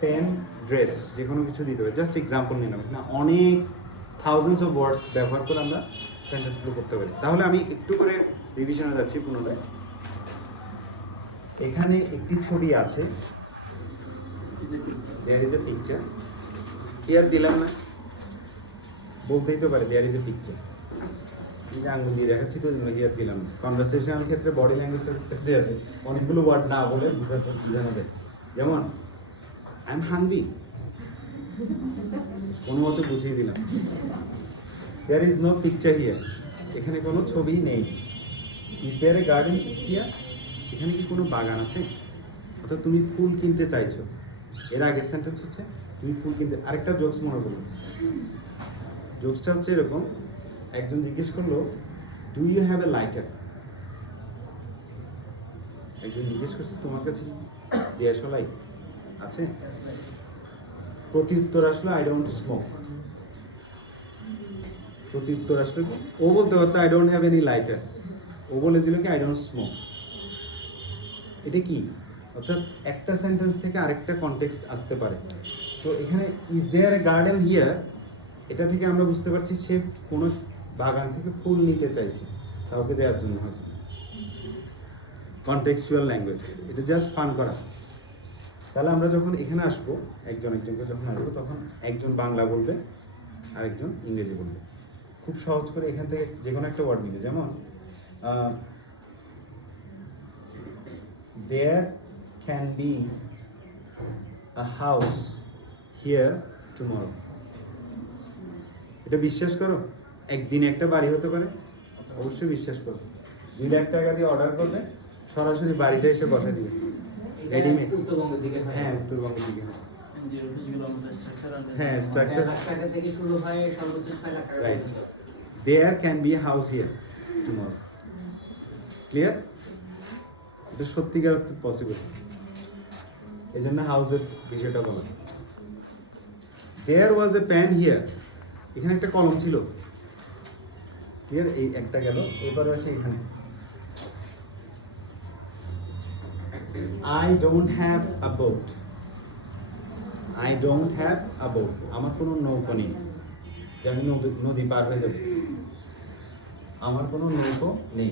পেন, ড্রেস যে কোনো কিছু দিতে পারি। জাস্ট এক্সাম্পল নিলাম, না অনেক থাউজেন্ডস অফ ওয়ার্ডস ব্যবহার করে আমরা সেন্টেন্সগুলো করতে পারি। তাহলে আমি একটু করে রিভিশনে যাচ্ছি পুনরায়। এখানে একটি ছবি আছে, there is a picture. Here দিলাম না, বলতেই তো পারে দেয়ার ইজ এ পিকচার, আঙুল দিয়ে দেখাচ্ছি তো হিয়ার দিলাম। কনভারসেশনাল ক্ষেত্রে বডি ল্যাঙ্গুয়েজটা কাছে আসে, অনেকগুলো ওয়ার্ড না বলে বোঝানো যায়। যেমন আই এম হাংরি, কোনো মতো বুঝিয়ে দিলাম। There is no picture here, এখানে কোনো ছবি নেই। Is there a garden here, এখানে কি কোনো বাগান আছে? অর্থাৎ তুমি ফুল কিনতে চাইছো, এর আগের সেন্টেন্স হচ্ছে তুমি ফুল কিনতে। আরেকটা জোকস মনে করো, জোকসটা হচ্ছে এরকম, একজন জিজ্ঞেস করলো do you have a lighter, একজন জিজ্ঞেস করছে তোমার কাছে দিয়াশলাই আছে? প্রত্যুত্তর আসলো আই ডোন্ট স্মোক। প্রত্যুত্তর আসলো কি? ও বলতে পারতো I don't have any lighter, ও বলে দিল কি আই ডোন্ট স্মোক। এটা কি? অর্থাৎ একটা সেন্টেন্স থেকে আরেকটা কনটেক্সট আসতে পারে। তো এখানে is there a garden here, এটা থেকে আমরা বুঝতে পারছি সে কোনো বাগান থেকে ফুল নিতে চাইছে কাউকে দেওয়ার জন্য হয়তো। কনটেক্সচুয়াল ল্যাঙ্গুয়েজ, এটা জাস্ট ফান করা। তাহলে আমরা যখন এখানে আসবো, একজনকে যখন আসবো, তখন একজন বাংলা বলবে আরেকজন ইংরেজি বলবে। খুব সহজ করে এখান থেকে যে কোনো একটা ওয়ার্ড নিবে, যেমন there can be a house here tomorrow. এটা বিশ্বাস করো? একদিন একটা বাড়ি হতে পারে? অবশ্যই বিশ্বাস করো। 2 লাখ টাকা দিয়ে অর্ডার করবে, সরাসরি বাড়িটা এসে বসা দিবে, রেডিমেড। উত্তরবঙ্গের দিকে হয়। হ্যাঁ, উত্তরবঙ্গের দিকে হয়। যে অফিসগুলো আমাদের স্ট্রাকচার হ্যাঁ, 1 স্ট্রাকচার। লাখ টাকা থেকে শুরু হয়, সর্বোচ্চ 6 লাখ টাকা Right. পর্যন্ত। There can be a house here tomorrow. Clear? এটা সত্যিকার পসিবল, এই জন্য হাউসের বিষয়টা বলা। There was a pen here. এখানে একটা কলম ছিল। ক্লিয়ার? এই একটা গেল, এবার আসে এখানে। I don't have a boat. I don't have a boat. আমার কোনো নৌকো নেই যে আমি নদী পার হয়ে যাব। আমার কোনো নৌকো নেই।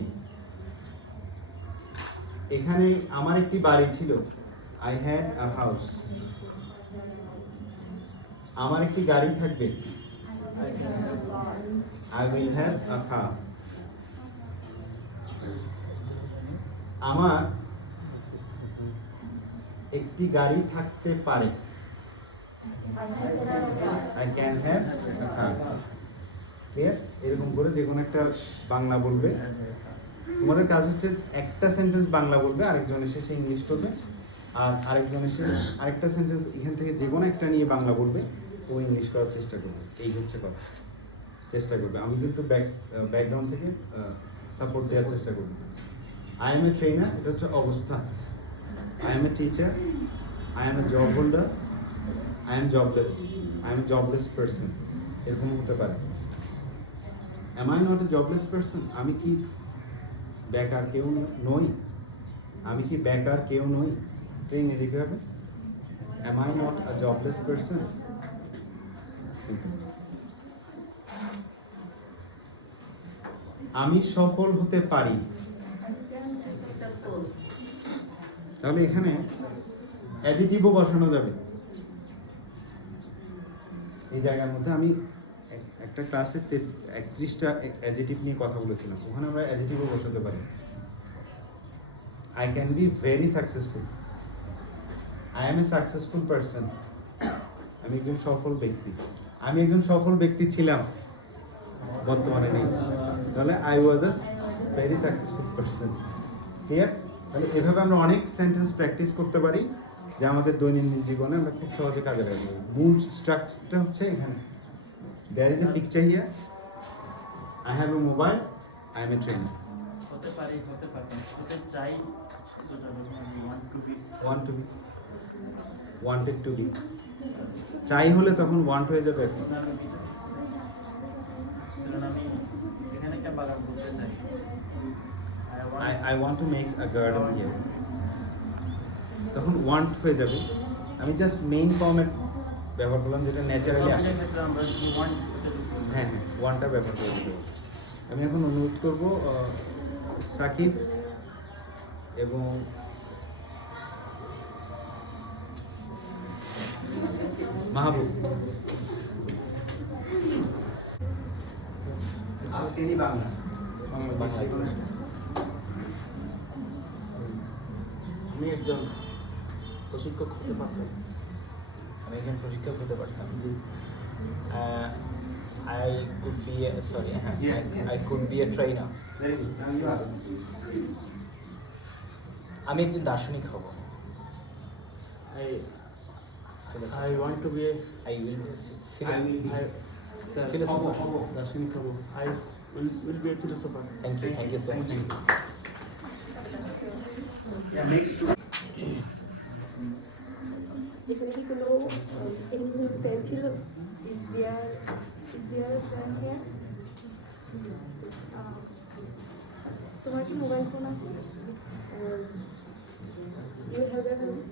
এখানে আমার একটি বাড়ি ছিল। I had a house. আমার একটি গাড়ি থাকবে। I will have a car. আমার একটি গাড়ি থাকতে পারে। I can have a car. Clear? এরকম করে যে কোনো একটা বাংলা বলবে। তোমাদের কাজ হচ্ছে একটা সেন্টেন্স বাংলা বলবে, আরেকজন এসে সে ইংলিশ করবে, আর আরেকজন এসে আরেকটা সেন্টেন্স এখান থেকে যে কোনো একটা নিয়ে বাংলা বলবে, ও ইংলিশ করার চেষ্টা করবে। এই হচ্ছে কথা, চেষ্টা করবে। আমি কিন্তু ব্যাকগ্রাউন্ড থেকে সাপোর্ট দেওয়ার চেষ্টা করব। আই এম এ ট্রেনার, এটা হচ্ছে অবস্থা। I am a teacher, I am A job holder, I am jobless, I am jobless person, এরকম হতে পারে। অ্যাম I not a jobless person? আমি কি বেকার কেউ নই? আমি কি বেকার কেউ নই? তো ইংরেজি কি হবে? অ্যাম I not a jobless person? আমি সফল হতে পারি। তাহলে এখানে অ্যাডিটিভও বসানো যাবে। এই জায়গার মধ্যে আমি একটা ক্লাসে 31টা অ্যাডিটিভ নিয়ে কথা বলেছিলাম, ওখানে আমরা অ্যাডিটিভও বসাতে পারি। I can be very successful. I am a successful person. আমি একজন সফল ব্যক্তি। আমি একজন সফল ব্যক্তি ছিলাম, বর্তমানে নেই। তাহলে I was a very successful person. Clear? তাহলে এভাবে আমরা অনেক সেন্টেন্স প্র্যাকটিস করতে পারি, যা আমাদের দৈনন্দিন জীবনে আমরা খুব সহজে কাজে লাগাতে পারি। মূল স্ট্রাকচারটা হচ্ছে এখানে। There is a picture here. I have a mobile. I am a trainer. হতে পারে, হতে পারে, হতে চাই, সেটা want to be, Want to be. Wanted to be. চাই হলে তখন want হয়ে যাবে। ধরুন আমি এখানে একটা বাগান করতে চাই। I want to make a garden here. তখন want হয়ে যাবে। আমি জাস্ট মেইন ফর্মে ব্যবহার করলাম, যেটা ন্যাচারালি আসে। ক্ষেত্রে আমরা যদি want হ্যাঁ, ওয়ানটা ব্যবহার করে দিতে। আমি এখন অনুরোধ করব সাকিব এবং মাহবুব। আজকেরই বাংলা আমি একজন প্রশিক্ষক হতে পারতাম। আমি একজন প্রশিক্ষক হতে পারতাম। I could be a, sorry, Yes, yes. I could be a trainer. Very good. Now you ask. আমি একজন দার্শনিক হব। I want to be a I will be I will be. philosopher. দার্শনিক হব। I will be a philosopher. Thank you so much. Yeah, next. এখানে কি কোনো পেন ছিল? Is there pen here? তোমার কি মোবাইল ফোন আছে?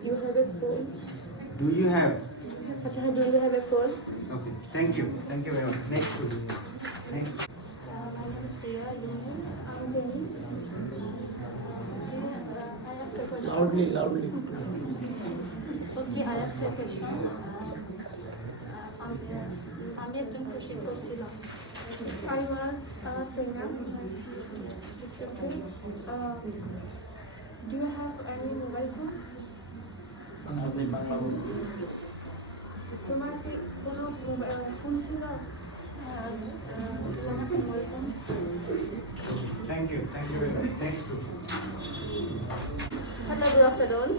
You have a phone? Do you have? আচ্ছা, do you have a phone? Okay, thank you very much. Next. Next. My name is Priya. I'm Jenny. I asked a question. Loudly. Okay, I asked a question. আমি একজন প্রশিক্ষক ছিলাম। I was a trainer. It's okay. Do you have any mobile phone? তোমার কি কোনো ফোন ছিল? তোমার কি mobile phone? Thank you very much. Next. Hello, good afternoon.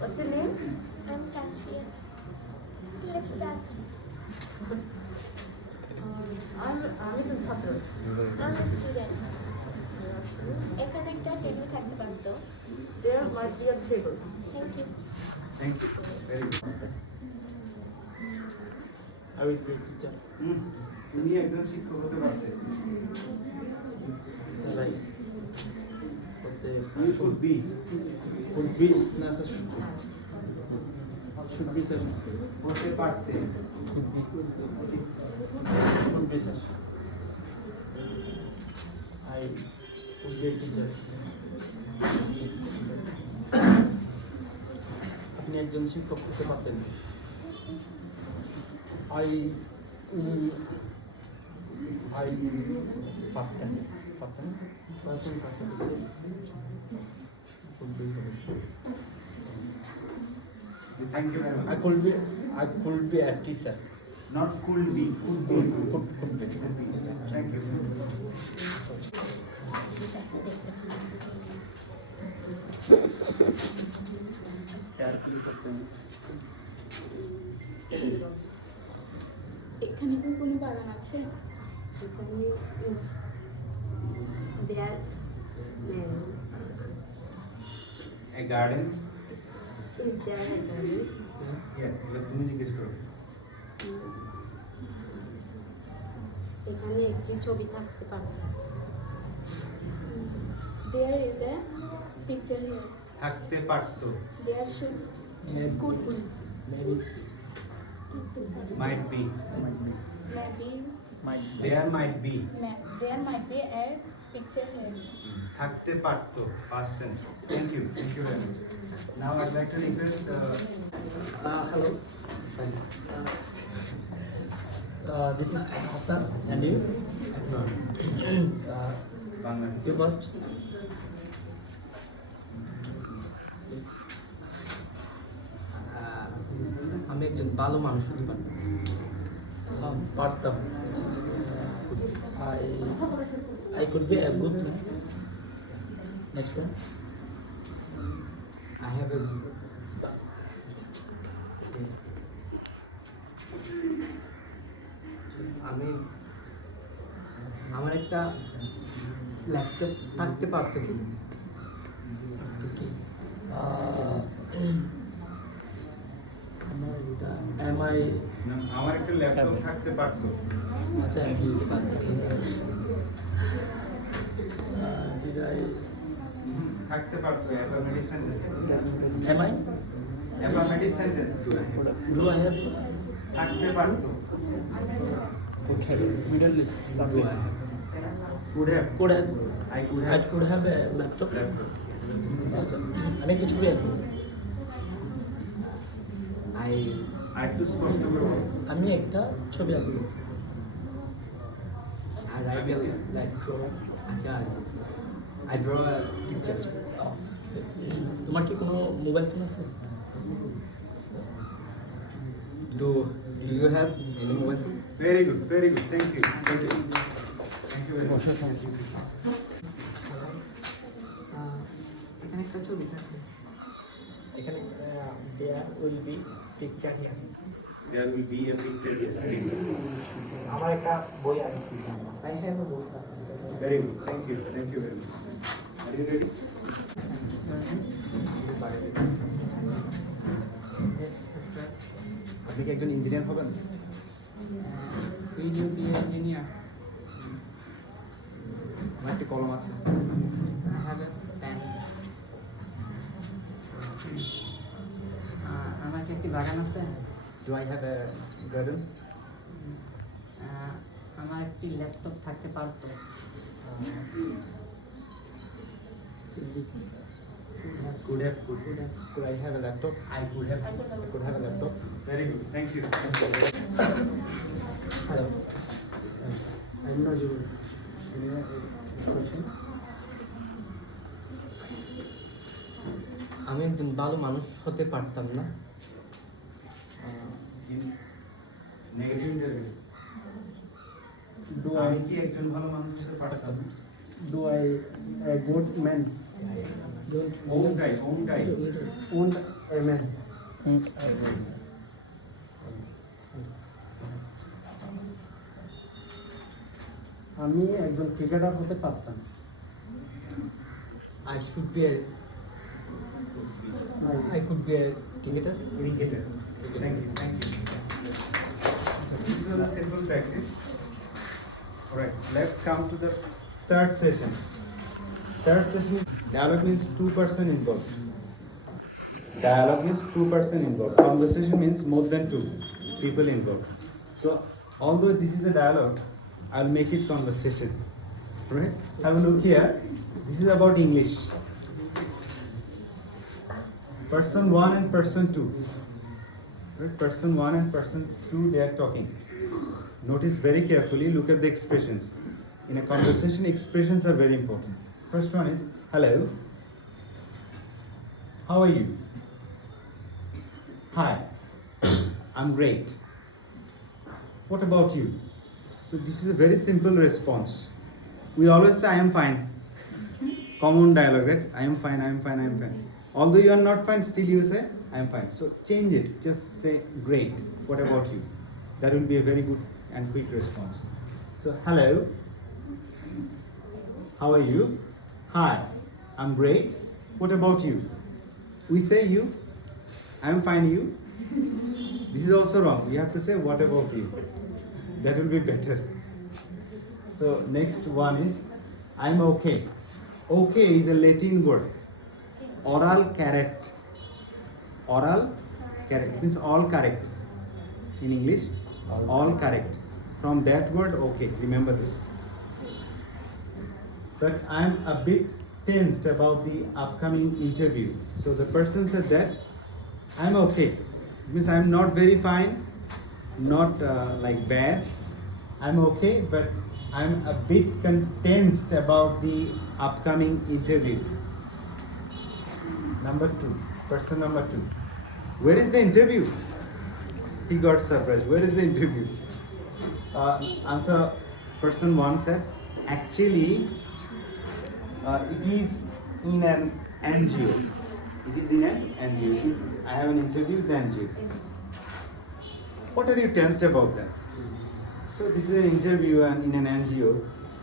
What's your name? I'm Kashmir. Let's start. আমি তো ছাত্র। I'm a student. এখানে একটা টেবিল থাকতে পারতো। There must be a table. Thank you. Thank you. Very good. I will be a teacher. তুমি একজন শিক্ষক হতে পারতে। Like, but You should be. could be is necessary. Should be sir. হতে পারতে। Could be sir. I would be a teacher. আপনি একজন শিক্ষক হতে পারতেন। পারতেন পারতেন পারতেন Could be. Thank you very much. I could be a teacher. Not could be. Could be. Could be. Thank you. এখানে কি কোনো বাগান আছে? এখানে is there A garden. is there a garden? Yeah, তুমি জিজ্ঞেস করো। এখানে একটি ছবি থাকতে পারে। There is a picture here. থাকতে পারতো। There should could Maybe. Might be. maybe There might be. there might be a picture here. থাকতে পারতো, past tense. Thank you very much. Now I'd like to request. Hello. This is Hassan, and you? Bangladesh. You first. আমি একজন ভালো মানুষ হতে পারতাম। পারতাম। I could be a good man. Next one. I have a আমার একটা ল্যাপটপ থাকতে পারতো কি? আমার একটা ল্যাপটপ থাকতে পারতো। আচ্ছা, did I? থাকতে পারতো, affirmative sentence. Am I? Affirmative sentence. Do I have? থাকতে পারতো। Could have. Middle is lovely. Could have. Could have. I could I have. could have a laptop. Laptop. আচ্ছা, আমি একটা ছবি আঁকবো। আর একটু স্পষ্ট করে বলো। আমি একটা ছবি আঁকবো। I draw a picture. তোমার কি কোনো মোবাইল ফোন আছে? Do you have any mobile phone? Very good. Thank you. Thank you very much. এখানে একটা ছবি থাকবে। এখানে there will be picture here. There will be a picture here. আমার একটা বই আছে। I have a book. Very good. Thank you very much. Are you ready? আপনি কি একজন ইঞ্জিনিয়ার হবেন? Will you be an engineer? আমার একটি কলম আছে। I have a pen. আমার কি একটি বাগান আছে? Do I have a garden? আমার একটি ল্যাপটপ থাকতে পারতো। Could have. Could I have a laptop? I could have. I could have a laptop. Very good. Thank you. Hello. I'm Najul. Any question? আমি একজন ভালো মানুষ হতে পারতাম না। Negative interview. Do আমি I কি একজন ভালো মানুষ হতে পারতাম না? do I a good man Own guy. owned a man? আমি একজন ক্রিকেটার হতে পারতাম। I should be a I could be a cricketer. Cricketer. Thank you. This was a simple practice. Alright, let's come to the third session. Third session, dialogue means two person involved. Dialogue means two person involved. Conversation means more than two people involved. So, although this is a dialogue, I'll make it conversation. Right? Have a look here. This is about English. Person 1 and person 2. Right? Person 1 and person 2, they are talking. Notice very carefully, look at the expressions. In a conversation, expressions are very important. First one is, hello. How are you? Hi. I'm great. What about you? So this is a very simple response. We always say, I am fine. Common dialogue, right? I am fine, I am fine, I am fine. Although you are not fine, still you say, I am fine. So change it. Just say, great. What about you? That will be a very good and quick response. So, hello. How are you? Hi. I'm great. What about you? We say you. I am fine, you. This is also wrong. We have to say, what about you? That will be better. So, next one is, I'm okay. Okay is a Latin word. Oral correct. Oral correct means all correct. In English, all correct. From that word, okay, remember this. But I'm a bit tensed about the upcoming interview. So the person said that I'm okay. It means I'm not very fine, not like bad. I'm okay, but I'm a bit tensed about the upcoming interview. Number 2, person number 2. Where is the interview? He got surprised. Where is the interview? Answer, person 1 said, actually, it is in an NGO. It is in an NGO. I have an interview with the NGO. What are you tensed about that? So this is an interview and in an NGO,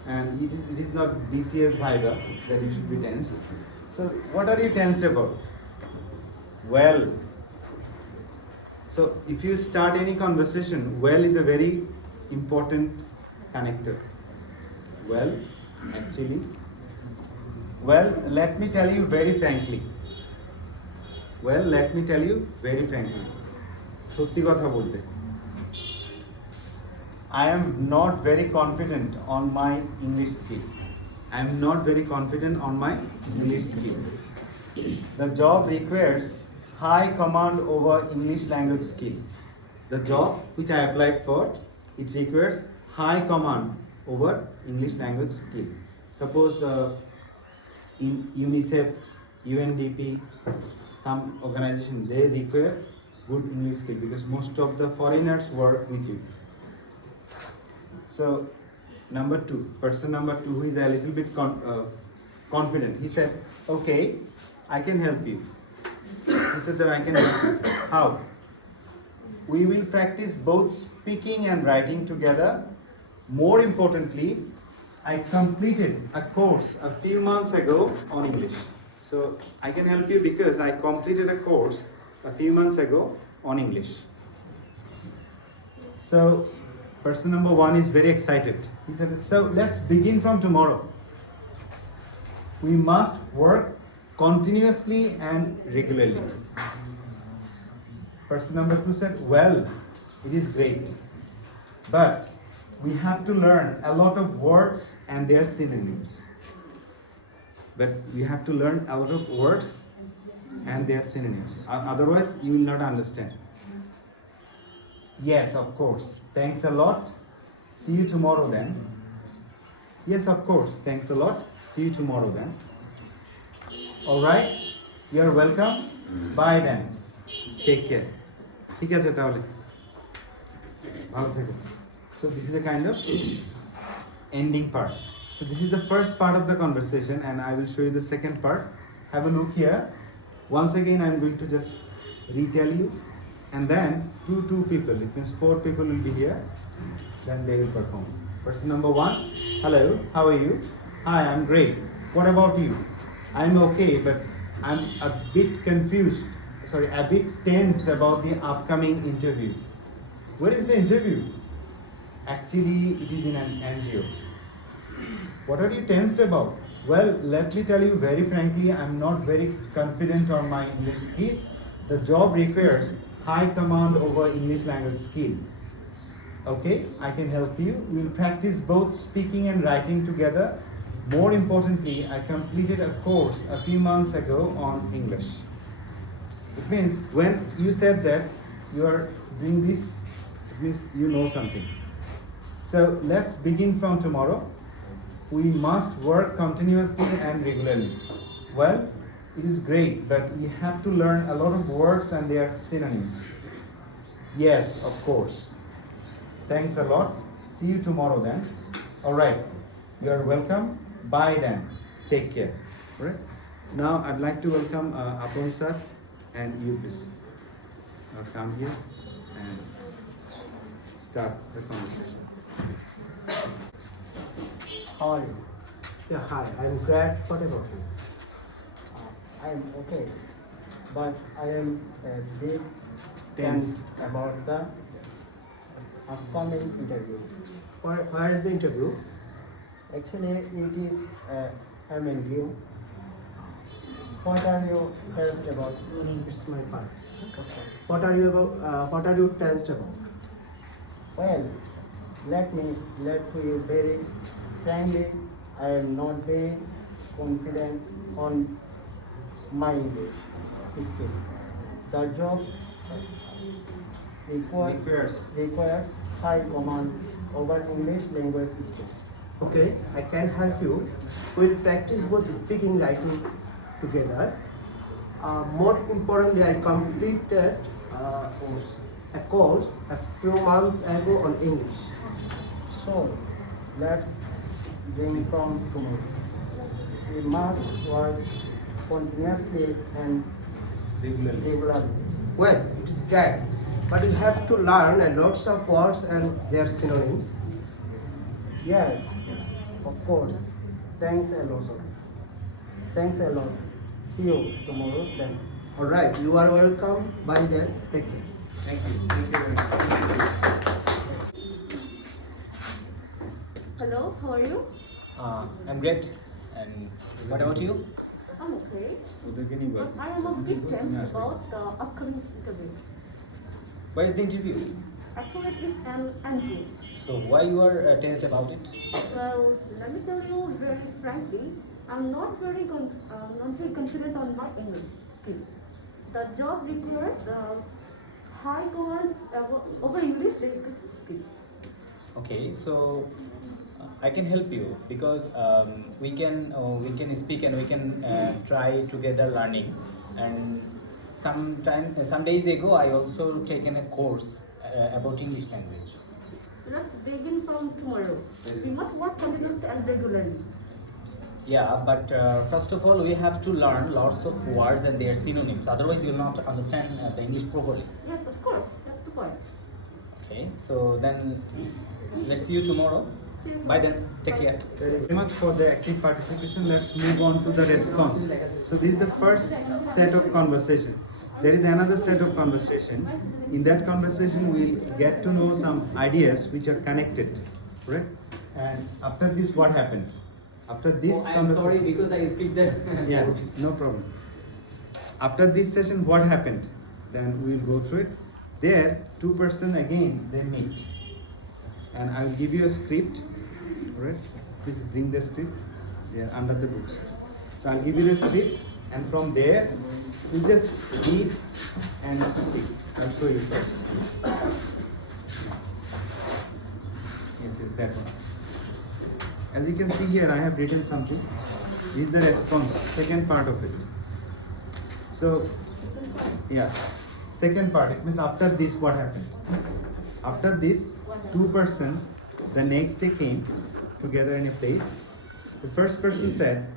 and it is not BCS Viva that you should be tensed. So what are you tensed about? Well, so if you start any conversation, well is a very important connector. Well, actually, well, let me tell you very frankly. Well, let me tell you very frankly. সত্যি কথা বলতে, I am not very confident on my English skill. I am not very confident on my English skill. The job requires high command over English language skill. The job which I applied for, it requires high command over English language skill. Suppose in UNICEF, UNDP, some organization, they require good English skill because most of the foreigners work with you. So, number 2, person number 2 who is a little bit confident, he said, okay, I can help you. He said that I can help you. How? We will practice both speaking and writing together. More importantly, I completed a course a few months ago on English. So I can help you because I completed a course a few months ago on English. So person number 1 is very excited. He said, so let's begin from tomorrow. We must work continuously and regularly. Person number 2 said, well, it is great, but we have to learn a lot of words and their synonyms. But we have to learn a lot of words and their synonyms. Otherwise, you will not understand. Yes, of course. Thanks a lot. See you tomorrow then. Yes, of course. Thanks a lot. See you tomorrow then. Alright. You are welcome. Bye then. Take care. ঠিক আছে তাহলে ভালো থেকো. So this is a kind of ending part. So this is the first part of the conversation and I will show you the second part. Have a look here. Once again I am going to just retell you and then two people, it means 4 people will be here, then they will perform. Person number 1, hello, how are you? Hi, I'm great. What about you? I'm okay, but I'm a bit confused, a bit tensed about the upcoming interview. Where is the interview? Actually, it is in an NGO. What are you tensed about? Well, let me tell you very frankly, I'm not very confident on my English skill. The job requires high command over English language skill. Okay, I can help you. We'll practice both speaking and writing together. More importantly, I completed a course a few months ago on English. It means when you said that you are doing this, it means you know something. So let's begin from tomorrow. We must work continuously and regularly. Well, it is great, but we have to learn a lot of words and their synonyms. Yes, of course. Thanks a lot. See you tomorrow then. Alright. You are welcome. Bye then. Take care. Alright. Now I'd like to welcome Apon sir and you please. Now come here and start the conversation. How are you? Yeah, hi, I'm glad. What about you? I am okay, but I am a bit Tense. tense about the upcoming interview. Where is the interview? Actually, it is MNU. What are you tensed about? It's my part. What are you about? What are you tensed about? Well, let me very frankly, I am not very confident on my English skill. The job requires high command over English language skill. Okay, I can help you. We'll practice both speaking and writing together. More importantly, I completed a course a few months ago on English. So, let's bring from tomorrow. We must work continuously and regularly. Well, it is great, but you have to learn a lots of words and their synonyms. Yes, of course. Thanks a lot. See you tomorrow then. All right, you are welcome. Bye then. Take care. Thank you. Thank you very much. Hello, how are you? I'm great. And what about you? I'm okay. But I am a bit tense about the upcoming interview. Where is the interview? Actually, it is an NGO. So why you are tensed about it? Well, let me tell you very frankly, I'm not very confident on my English skill. The job requires high command over English language skill. Okay, so I can help you because we can speak and we can try together learning. And some days ago I also taken a course about English language. Let's begin from tomorrow. We must work continuously and regularly. Yeah, but first of all we have to learn lots of words and their synonyms. Otherwise you will not understand the English properly. Yes, of course. That's the point. Okay, so then let's see you tomorrow. See you Bye then. tomorrow. Take Bye. care. Thank you very much for the active participation. Let's move on to the response. So this is the first set of conversation. there is another set of conversation. In that conversation, we'll get to know some ideas which are connected, right? And after this, what happened? After this I'm sorry conversation, because I speak the yeah, no problem. After this session, what happened? Then we'll go through it. There, two person again they meet, and I will give you a script. All right, please bring the script. They are under the books. So I'll give you the script, and from there, you just read and speak. I'll show you first. Yes, yes, that one. As you can see here, I have written something. This is the response, second part of it. So, yeah, second part, it means after this, what happened? After this, two person, the next day came together in a place. The first person said,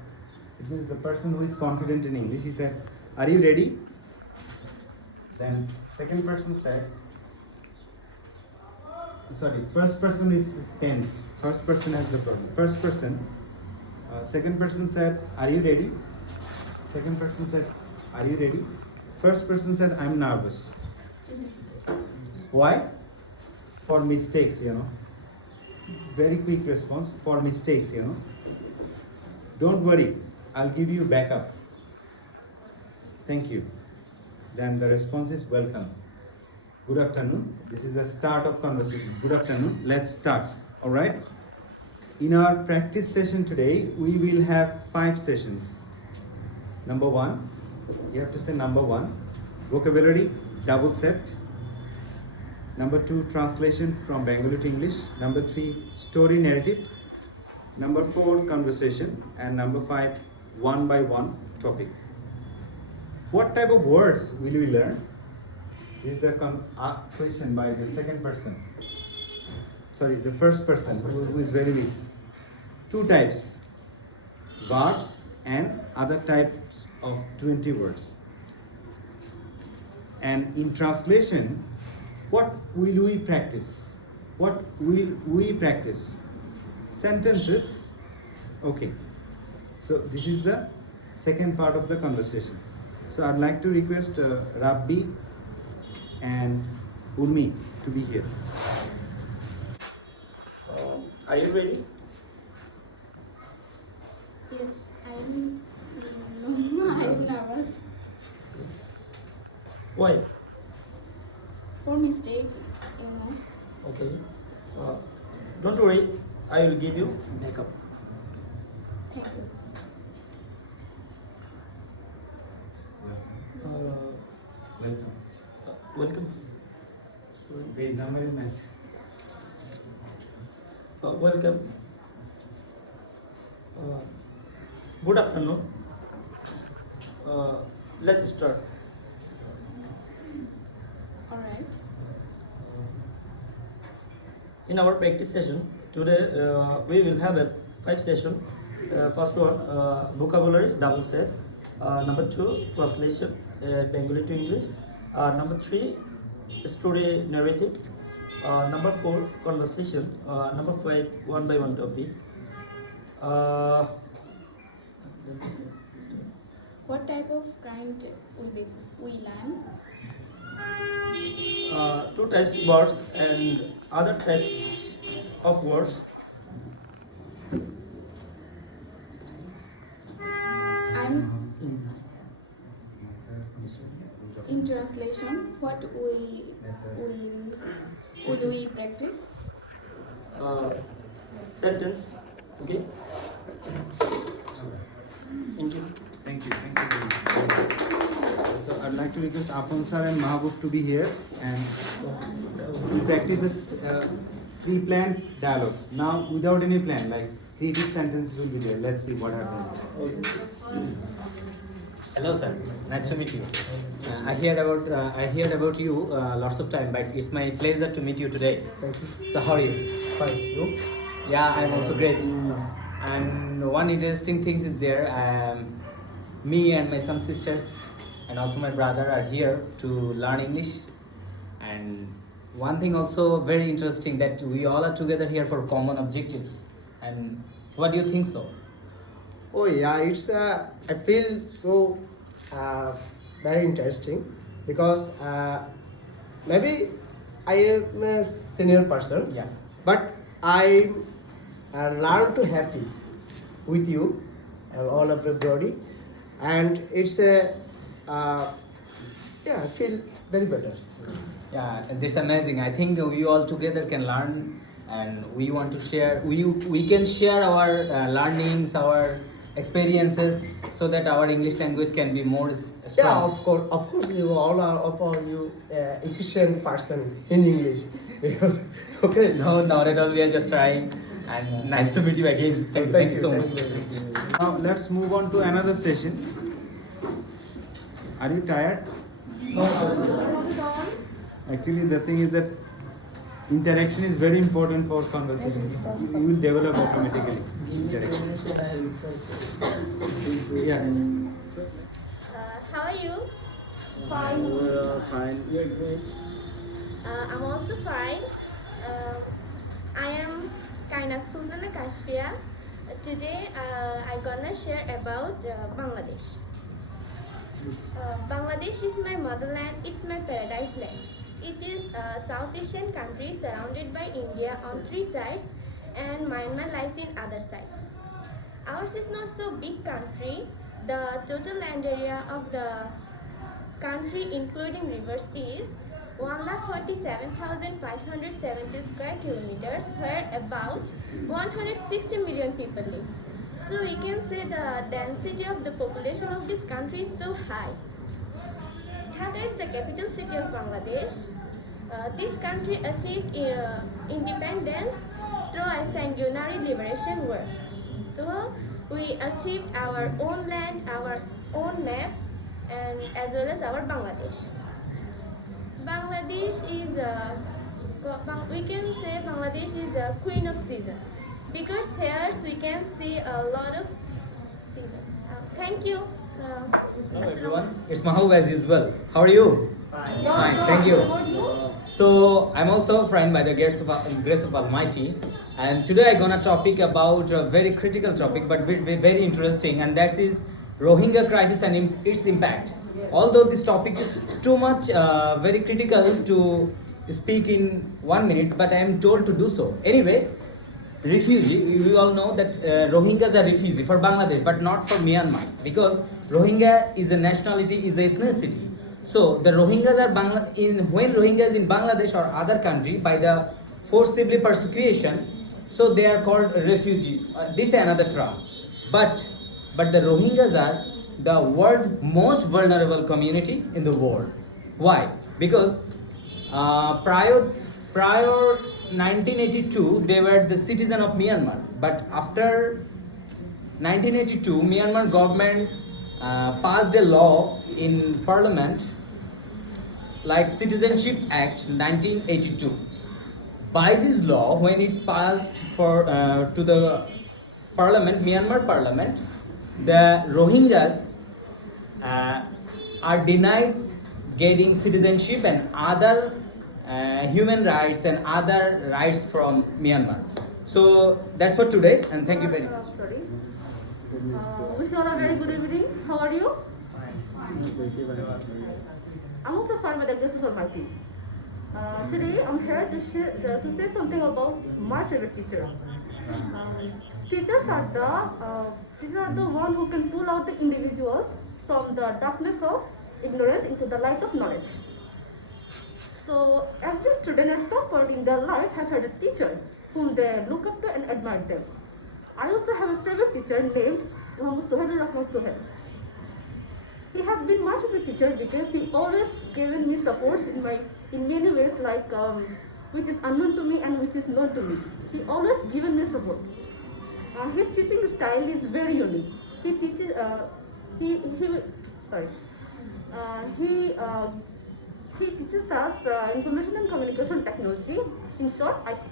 it means the person who is confident in English, he said, "Are you ready?" Then second person said, sorry, first person is tense. First person has the problem. First person, second person said, "Are you ready?" Second person said, "Are you ready?" First person said, "I'm nervous." Why? For mistakes, you know. Very quick response, for mistakes, you know. "Don't worry, I'll give you backup. Thank you." Then the response is, "Welcome. Good afternoon." This is the start of conversation. Good afternoon. Let's start. All right. In our practice session today, we will have 5 sessions. Number 1, you have to say number 1, vocabulary double set. Number 2, translation from Bengali to English. Number 3, story narrative. Number 4, conversation. And number 5, one by one topic. What type of words will we learn? This is the question by the second person. Sorry, the first person who is very weak. 2 types, verbs and other types of 20 words. And in translation, what will we practice? What will we practice? Sentences. Okay. So this is the second part of the conversation. So I'd like to request Rabbi and Urmi to be here. Are you ready? Yes, I'm I'm nervous Why? for mistake, Okay. Don't worry, I will give you backup. Thank you. Welcome. Welcome. Page number is mentioned. Welcome. Good afternoon. Let's start. All right. In our practice session today, we will have a 5 session. First one, vocabulary double set. Number 2, translation Bengali to English. Number 3, story narrative. Number 4, conversation. Number 5, one by one topic. What type of kind will we learn? 2 types of words and other types of words. I'm in translation. What will we practice? Sentence. Okay. Thank you. Thank you. Thank you very much. So I'd like to request Afan sir and Mahabub to be here and we practice this pre-planned dialogue. Now without any plan, like 3 big sentences will be there. Let's see what happens. Hello, sir. Nice to meet you. I heard about you lots of time, but it's my pleasure to meet you today. Thank you. So how are you? Fine. You? Yeah, I'm also great. And one interesting thing is there. Me and my some sisters and also my brother are here to learn English. And one thing also very interesting that we all are together here for common objectives. And what do you think so? Oh yeah, it's I feel so very interesting because maybe I am a senior person, Yeah. but I learn to happy with you, all of everybody, and it's a I feel very better. Yeah, and it's amazing. I think we all together can learn, and we want to share. We can share our learnings, our experiences, so that our English language can be more Yeah, strong. of course, you all are of all you efficient person in English because okay. No, not at all. We are just trying. And nice to meet you again. Thank you so thank much. you. Now let's move on to another session. Are you tired? Actually, the thing is that interaction is very important for conversation. You will develop automatically interaction. Yeah. How are you? Fine. Fine. You're great. I'm also fine. I am Kainat Sultana Kashfia. Today I'm gonna share about Bangladesh. Bangladesh is my motherland, it's my paradise land. It is a South Asian country surrounded by India on 3 sides and Myanmar lies in other sides. Ours is not so big country. The total land area of the country including rivers is 1,47,570 square kilometers, where about 160 million people live. So we can say the density of the population of this country is so high. Dhaka is the capital city of Bangladesh. This country achieved independence through a sanguinary liberation war. So we achieved our own land, our own map, and as well as our Bangladesh. Bangladesh is we can say Bangladesh is the queen of season because here we can see a lot of season. Thank you. Hello everyone, it's Mahbub as usual. How are you? Fine, thank you. So I'm also fine by the grace of Almighty, and today I'm gonna topic about a very critical topic, but very interesting, and that is Rohingya crisis and its impact. Although this topic is too much very critical to speak in 1 minute, but I am told to do so. Anyway, refugee, we all know that Rohingyas are refugee for Bangladesh, but not for Myanmar, because Rohingya is a nationality, is a ethnicity. So the Rohingyas are when Rohingyas in Bangladesh or other country by the forcibly persecution, so they are called refugee. This is another term. But the Rohingyas are the world most vulnerable community in the world. Why? Because prior 1982 they were the citizen of Myanmar, but after 1982 Myanmar government passed a law in parliament like Citizenship Act 1982. By this law, when it passed to the parliament, Myanmar parliament, the Rohingyas are denied getting citizenship and other human rights and other rights from Myanmar. So that's for today, and thank you very much. Wish you all a very good evening. How are you? I'm also fine by the grace of Almighty. Today I'm here to say something about my favorite teacher. Teachers are the one who can pull out the individuals from the darkness of ignorance into the light of knowledge. So every student at some point in their life has had a teacher whom they look up to and admire them. I also have a favorite teacher named Muhammad Sohail Rahman Sohail. He has been my favorite teacher because he always given me support in many ways, like which is unknown to me and which is known to me. He always given me support. His teaching style is very unique. He teaches he teaches us information and communication technology, in short ICT.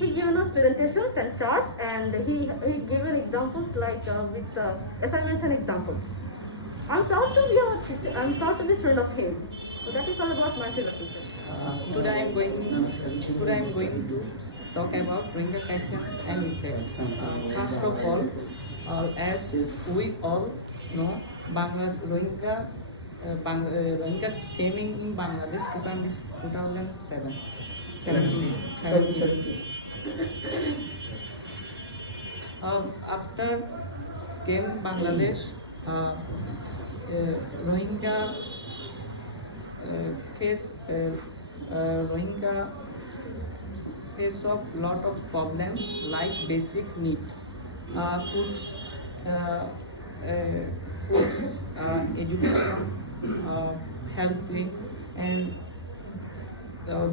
He given us presentations and charts, and he given examples like with assignments and examples. I'm proud to be a teacher. I'm proud to be a student of him. So that is all about my favorite teacher. Today I am going to talk about Rohingya crisis and effect. First of all, As we all know, Rohingya came in Bangladesh 2007. 17. After came Bangladesh, Rohingya face of lot of problems like basic needs, foods, education, health, and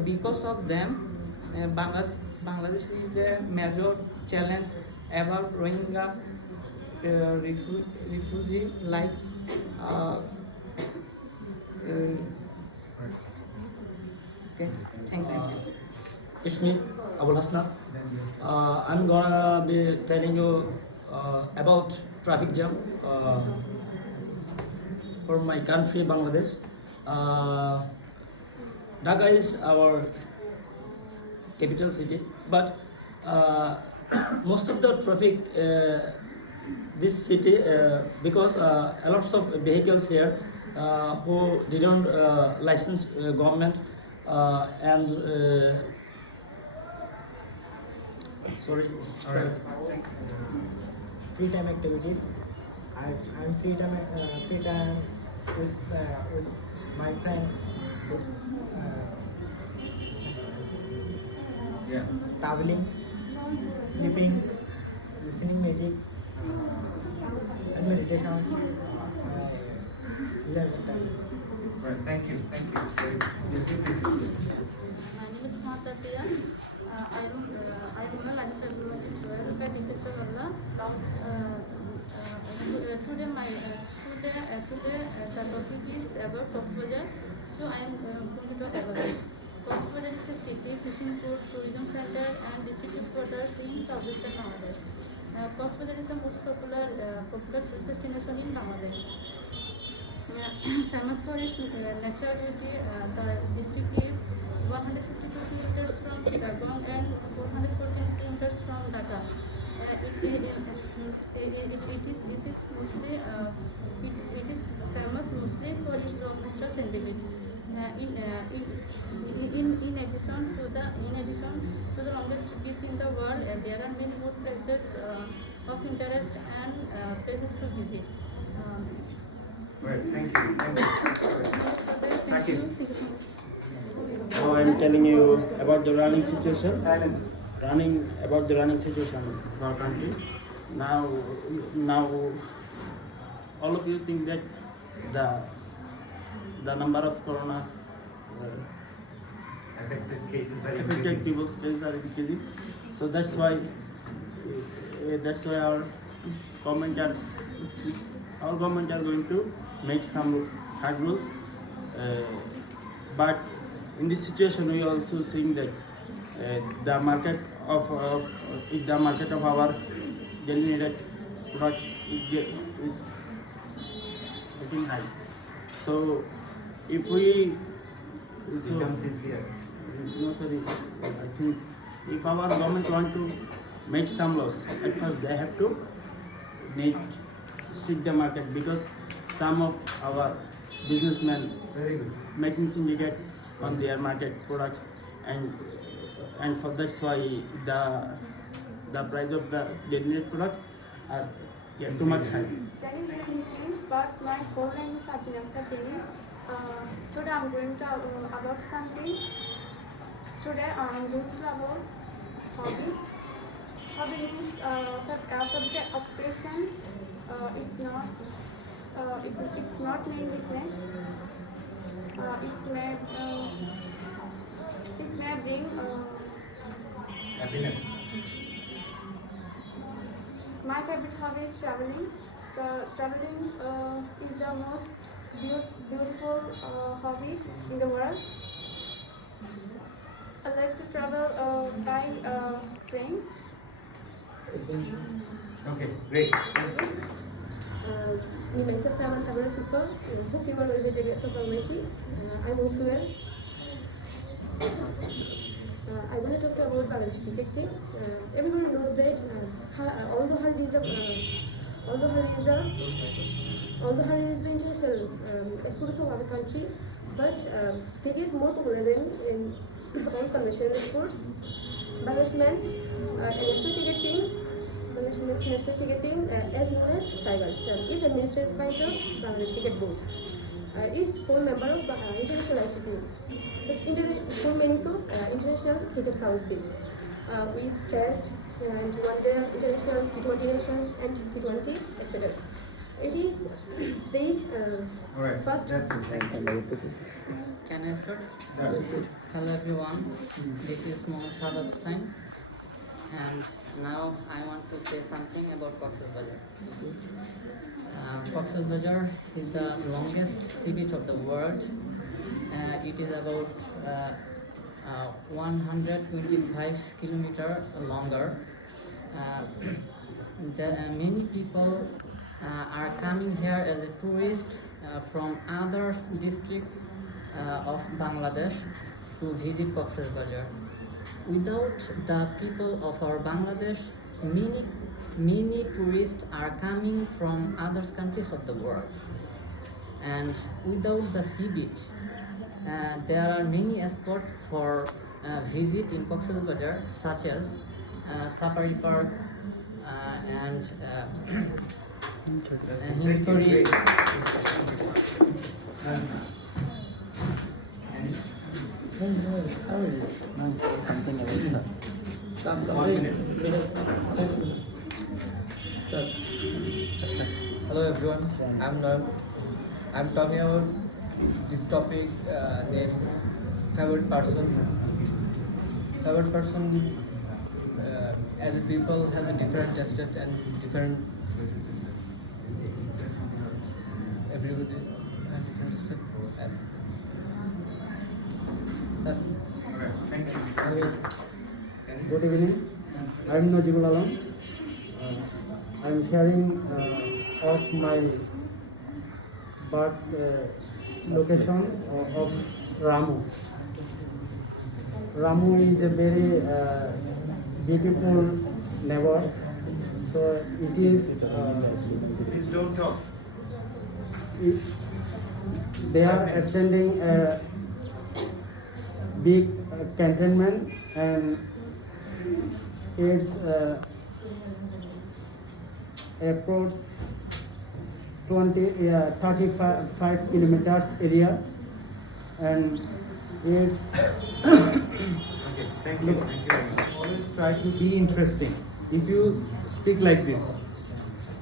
because of them, Bangladesh is the major challenge about Rohingya refugee likes. Okay, thank you. It's me, Abul Hasna. I'm gonna be telling you about traffic jam for my country, Bangladesh. Dhaka is our capital city, but most of the traffic this city because a lots of vehicles here who didn't license government and sorry. Free time activities. I'm free time with my friend. Yeah. Traveling, sleeping, listening music, and meditation. Leisure time. Right. Thank you. Thank you. Yes, please. My name is Mahata Priya. I am a life development professor. Today the topic is about Coxbazar. So I am going to talk about it. Coxbazar is a city, fishing port, tourism center, and district headquarters in southeastern Bangladesh. Coxbazar is the most popular tourist destination in Bangladesh. Famous for its natural beauty, the district is 152 kilometers from Chittagong and 414 kilometers from Dhaka. It is famous mostly for its rock natural sceneries. In addition to the longest beach in the world, there are many more places of interest and places to visit. Right. Thank you. Thank you. Thank you. Thank you so much. So I'm telling you about the running situation. Silence. About the running situation of our country. Now, all of you think that the number of corona Affected cases are affected increasing. people's cases are increasing. So that's why our government are going to make some hard rules. But in this situation, we also think that the market of our daily needed products is getting high. So if we Become sincere. no sorry, I think if our government want to make some laws, at first they have to strict the market, because some of our businessmen Very good. making syndicate on their market products, and for that's why the price of the generic products are too much high. Chinese definition, but my full name is Sajinaka Jenny. Today I'm going to about something. Today I'm going to about hobby. Hobby means because of the occupation. It's not main business. It may bring Happiness. my favorite hobby is traveling. Traveling is the most beautiful hobby in the world. I like to travel by train. Okay. Great. Myself, Samantha Barasufa. Hope you all will be the rest of Almighty. I'm also well. I want to talk about Bangladesh cricket team. Everyone knows that although Hardy is the although Hungary is the international sports of our country, but it is more popular than in all conventional sports. Bangladesh men's national cricket team, as known as Tigers, is administered by the Bangladesh Cricket Board. Is full member of International ICC, the full meanings of International Cricket Council. With Test and One Day International T20 Nation and T20 status. It is the Alright, first. that's it. Thank you. Can I start? Hello everyone, this is Mohammad Sadat Hussain, and now I want to say something about Cox's Bazar. Cox's Bazar is the longest sea beach of the world. It is about 125 kilometers longer. Many people are coming here as a tourist from other districts of Bangladesh to visit Cox's Bazar. Without the people of our Bangladesh, many tourists are coming from other countries of the world. And without the sea beach, there are many spots for visit in Cox's Bazar, such as Safari Park and Hinsori. Something about sir. 1 minute. Sir. Hello everyone, I'm Noam. I'm talking about this topic named favorite person. Favorite person as a people has a different taste and different, everybody has different taste. That's Thank you. Good evening. I'm Najibul Alam. I'm sharing of my birth location of Ramu. Ramu is a very beautiful neighbor. So it is. Please don't talk. They are extending a big cantonment, and its approach 35 kilometers area, and it's Okay, thank you. Thank you very much. Always try to be interesting. If you speak like this,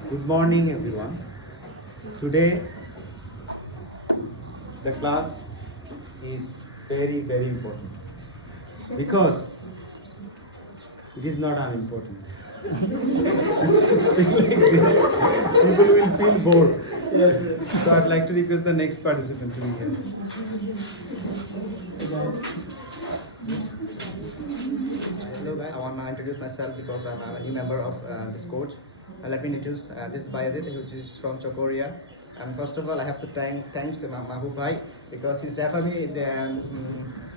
good morning everyone. Today the class is very, very important because it is not unimportant. If you speak like this, people will feel bored. Yes. So I'd like to request the next participant to be here. Hello guys, I want to introduce myself because I'm a new member of this coach. Let me introduce this is Bayazid, which is from Chokoria. And first of all, I have to thanks to Mahbub Bhai because he's referred me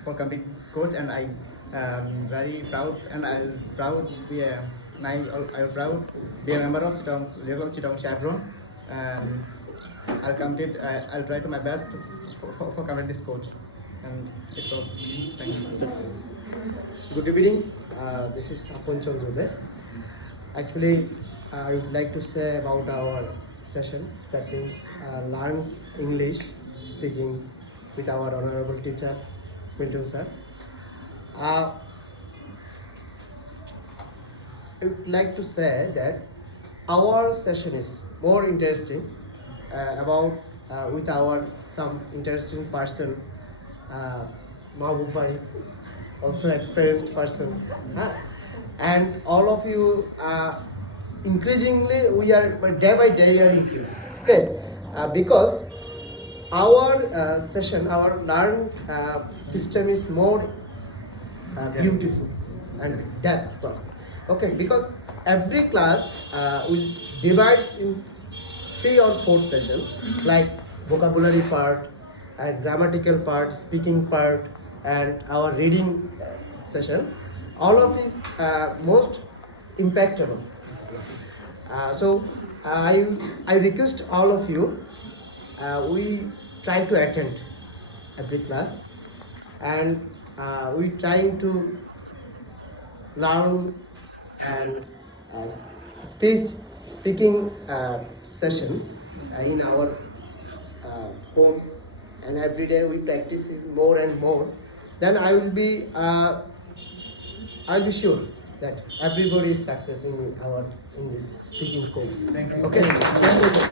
for complete this coach, and I am very proud, and I'll proud be a member of Chittagong Chevron, and I'll try to my best for complete this coach, and it's all. Thank you. Good evening. This is Apon Chandra. Actually, I would like to say about our session, that means learns English speaking with our honorable teacher, Quinton sir. I would like to say that our session is more interesting about with our some interesting person, Mahbub Bhai, also experienced person, and all of you increasingly we are day by day are increasing. Okay, because our session, our learn system is more beautiful and depth. Okay, because every class will divides in 3 or 4 sessions, like vocabulary part and grammatical part, speaking part, and our reading session. All of is most impactable. So I request all of you, we try to attend every class, and we trying to learn and speaking session in our home, and every day we practice it more and more. Then I'll be sure that everybody is success in our English speaking course. Thank you. Okay.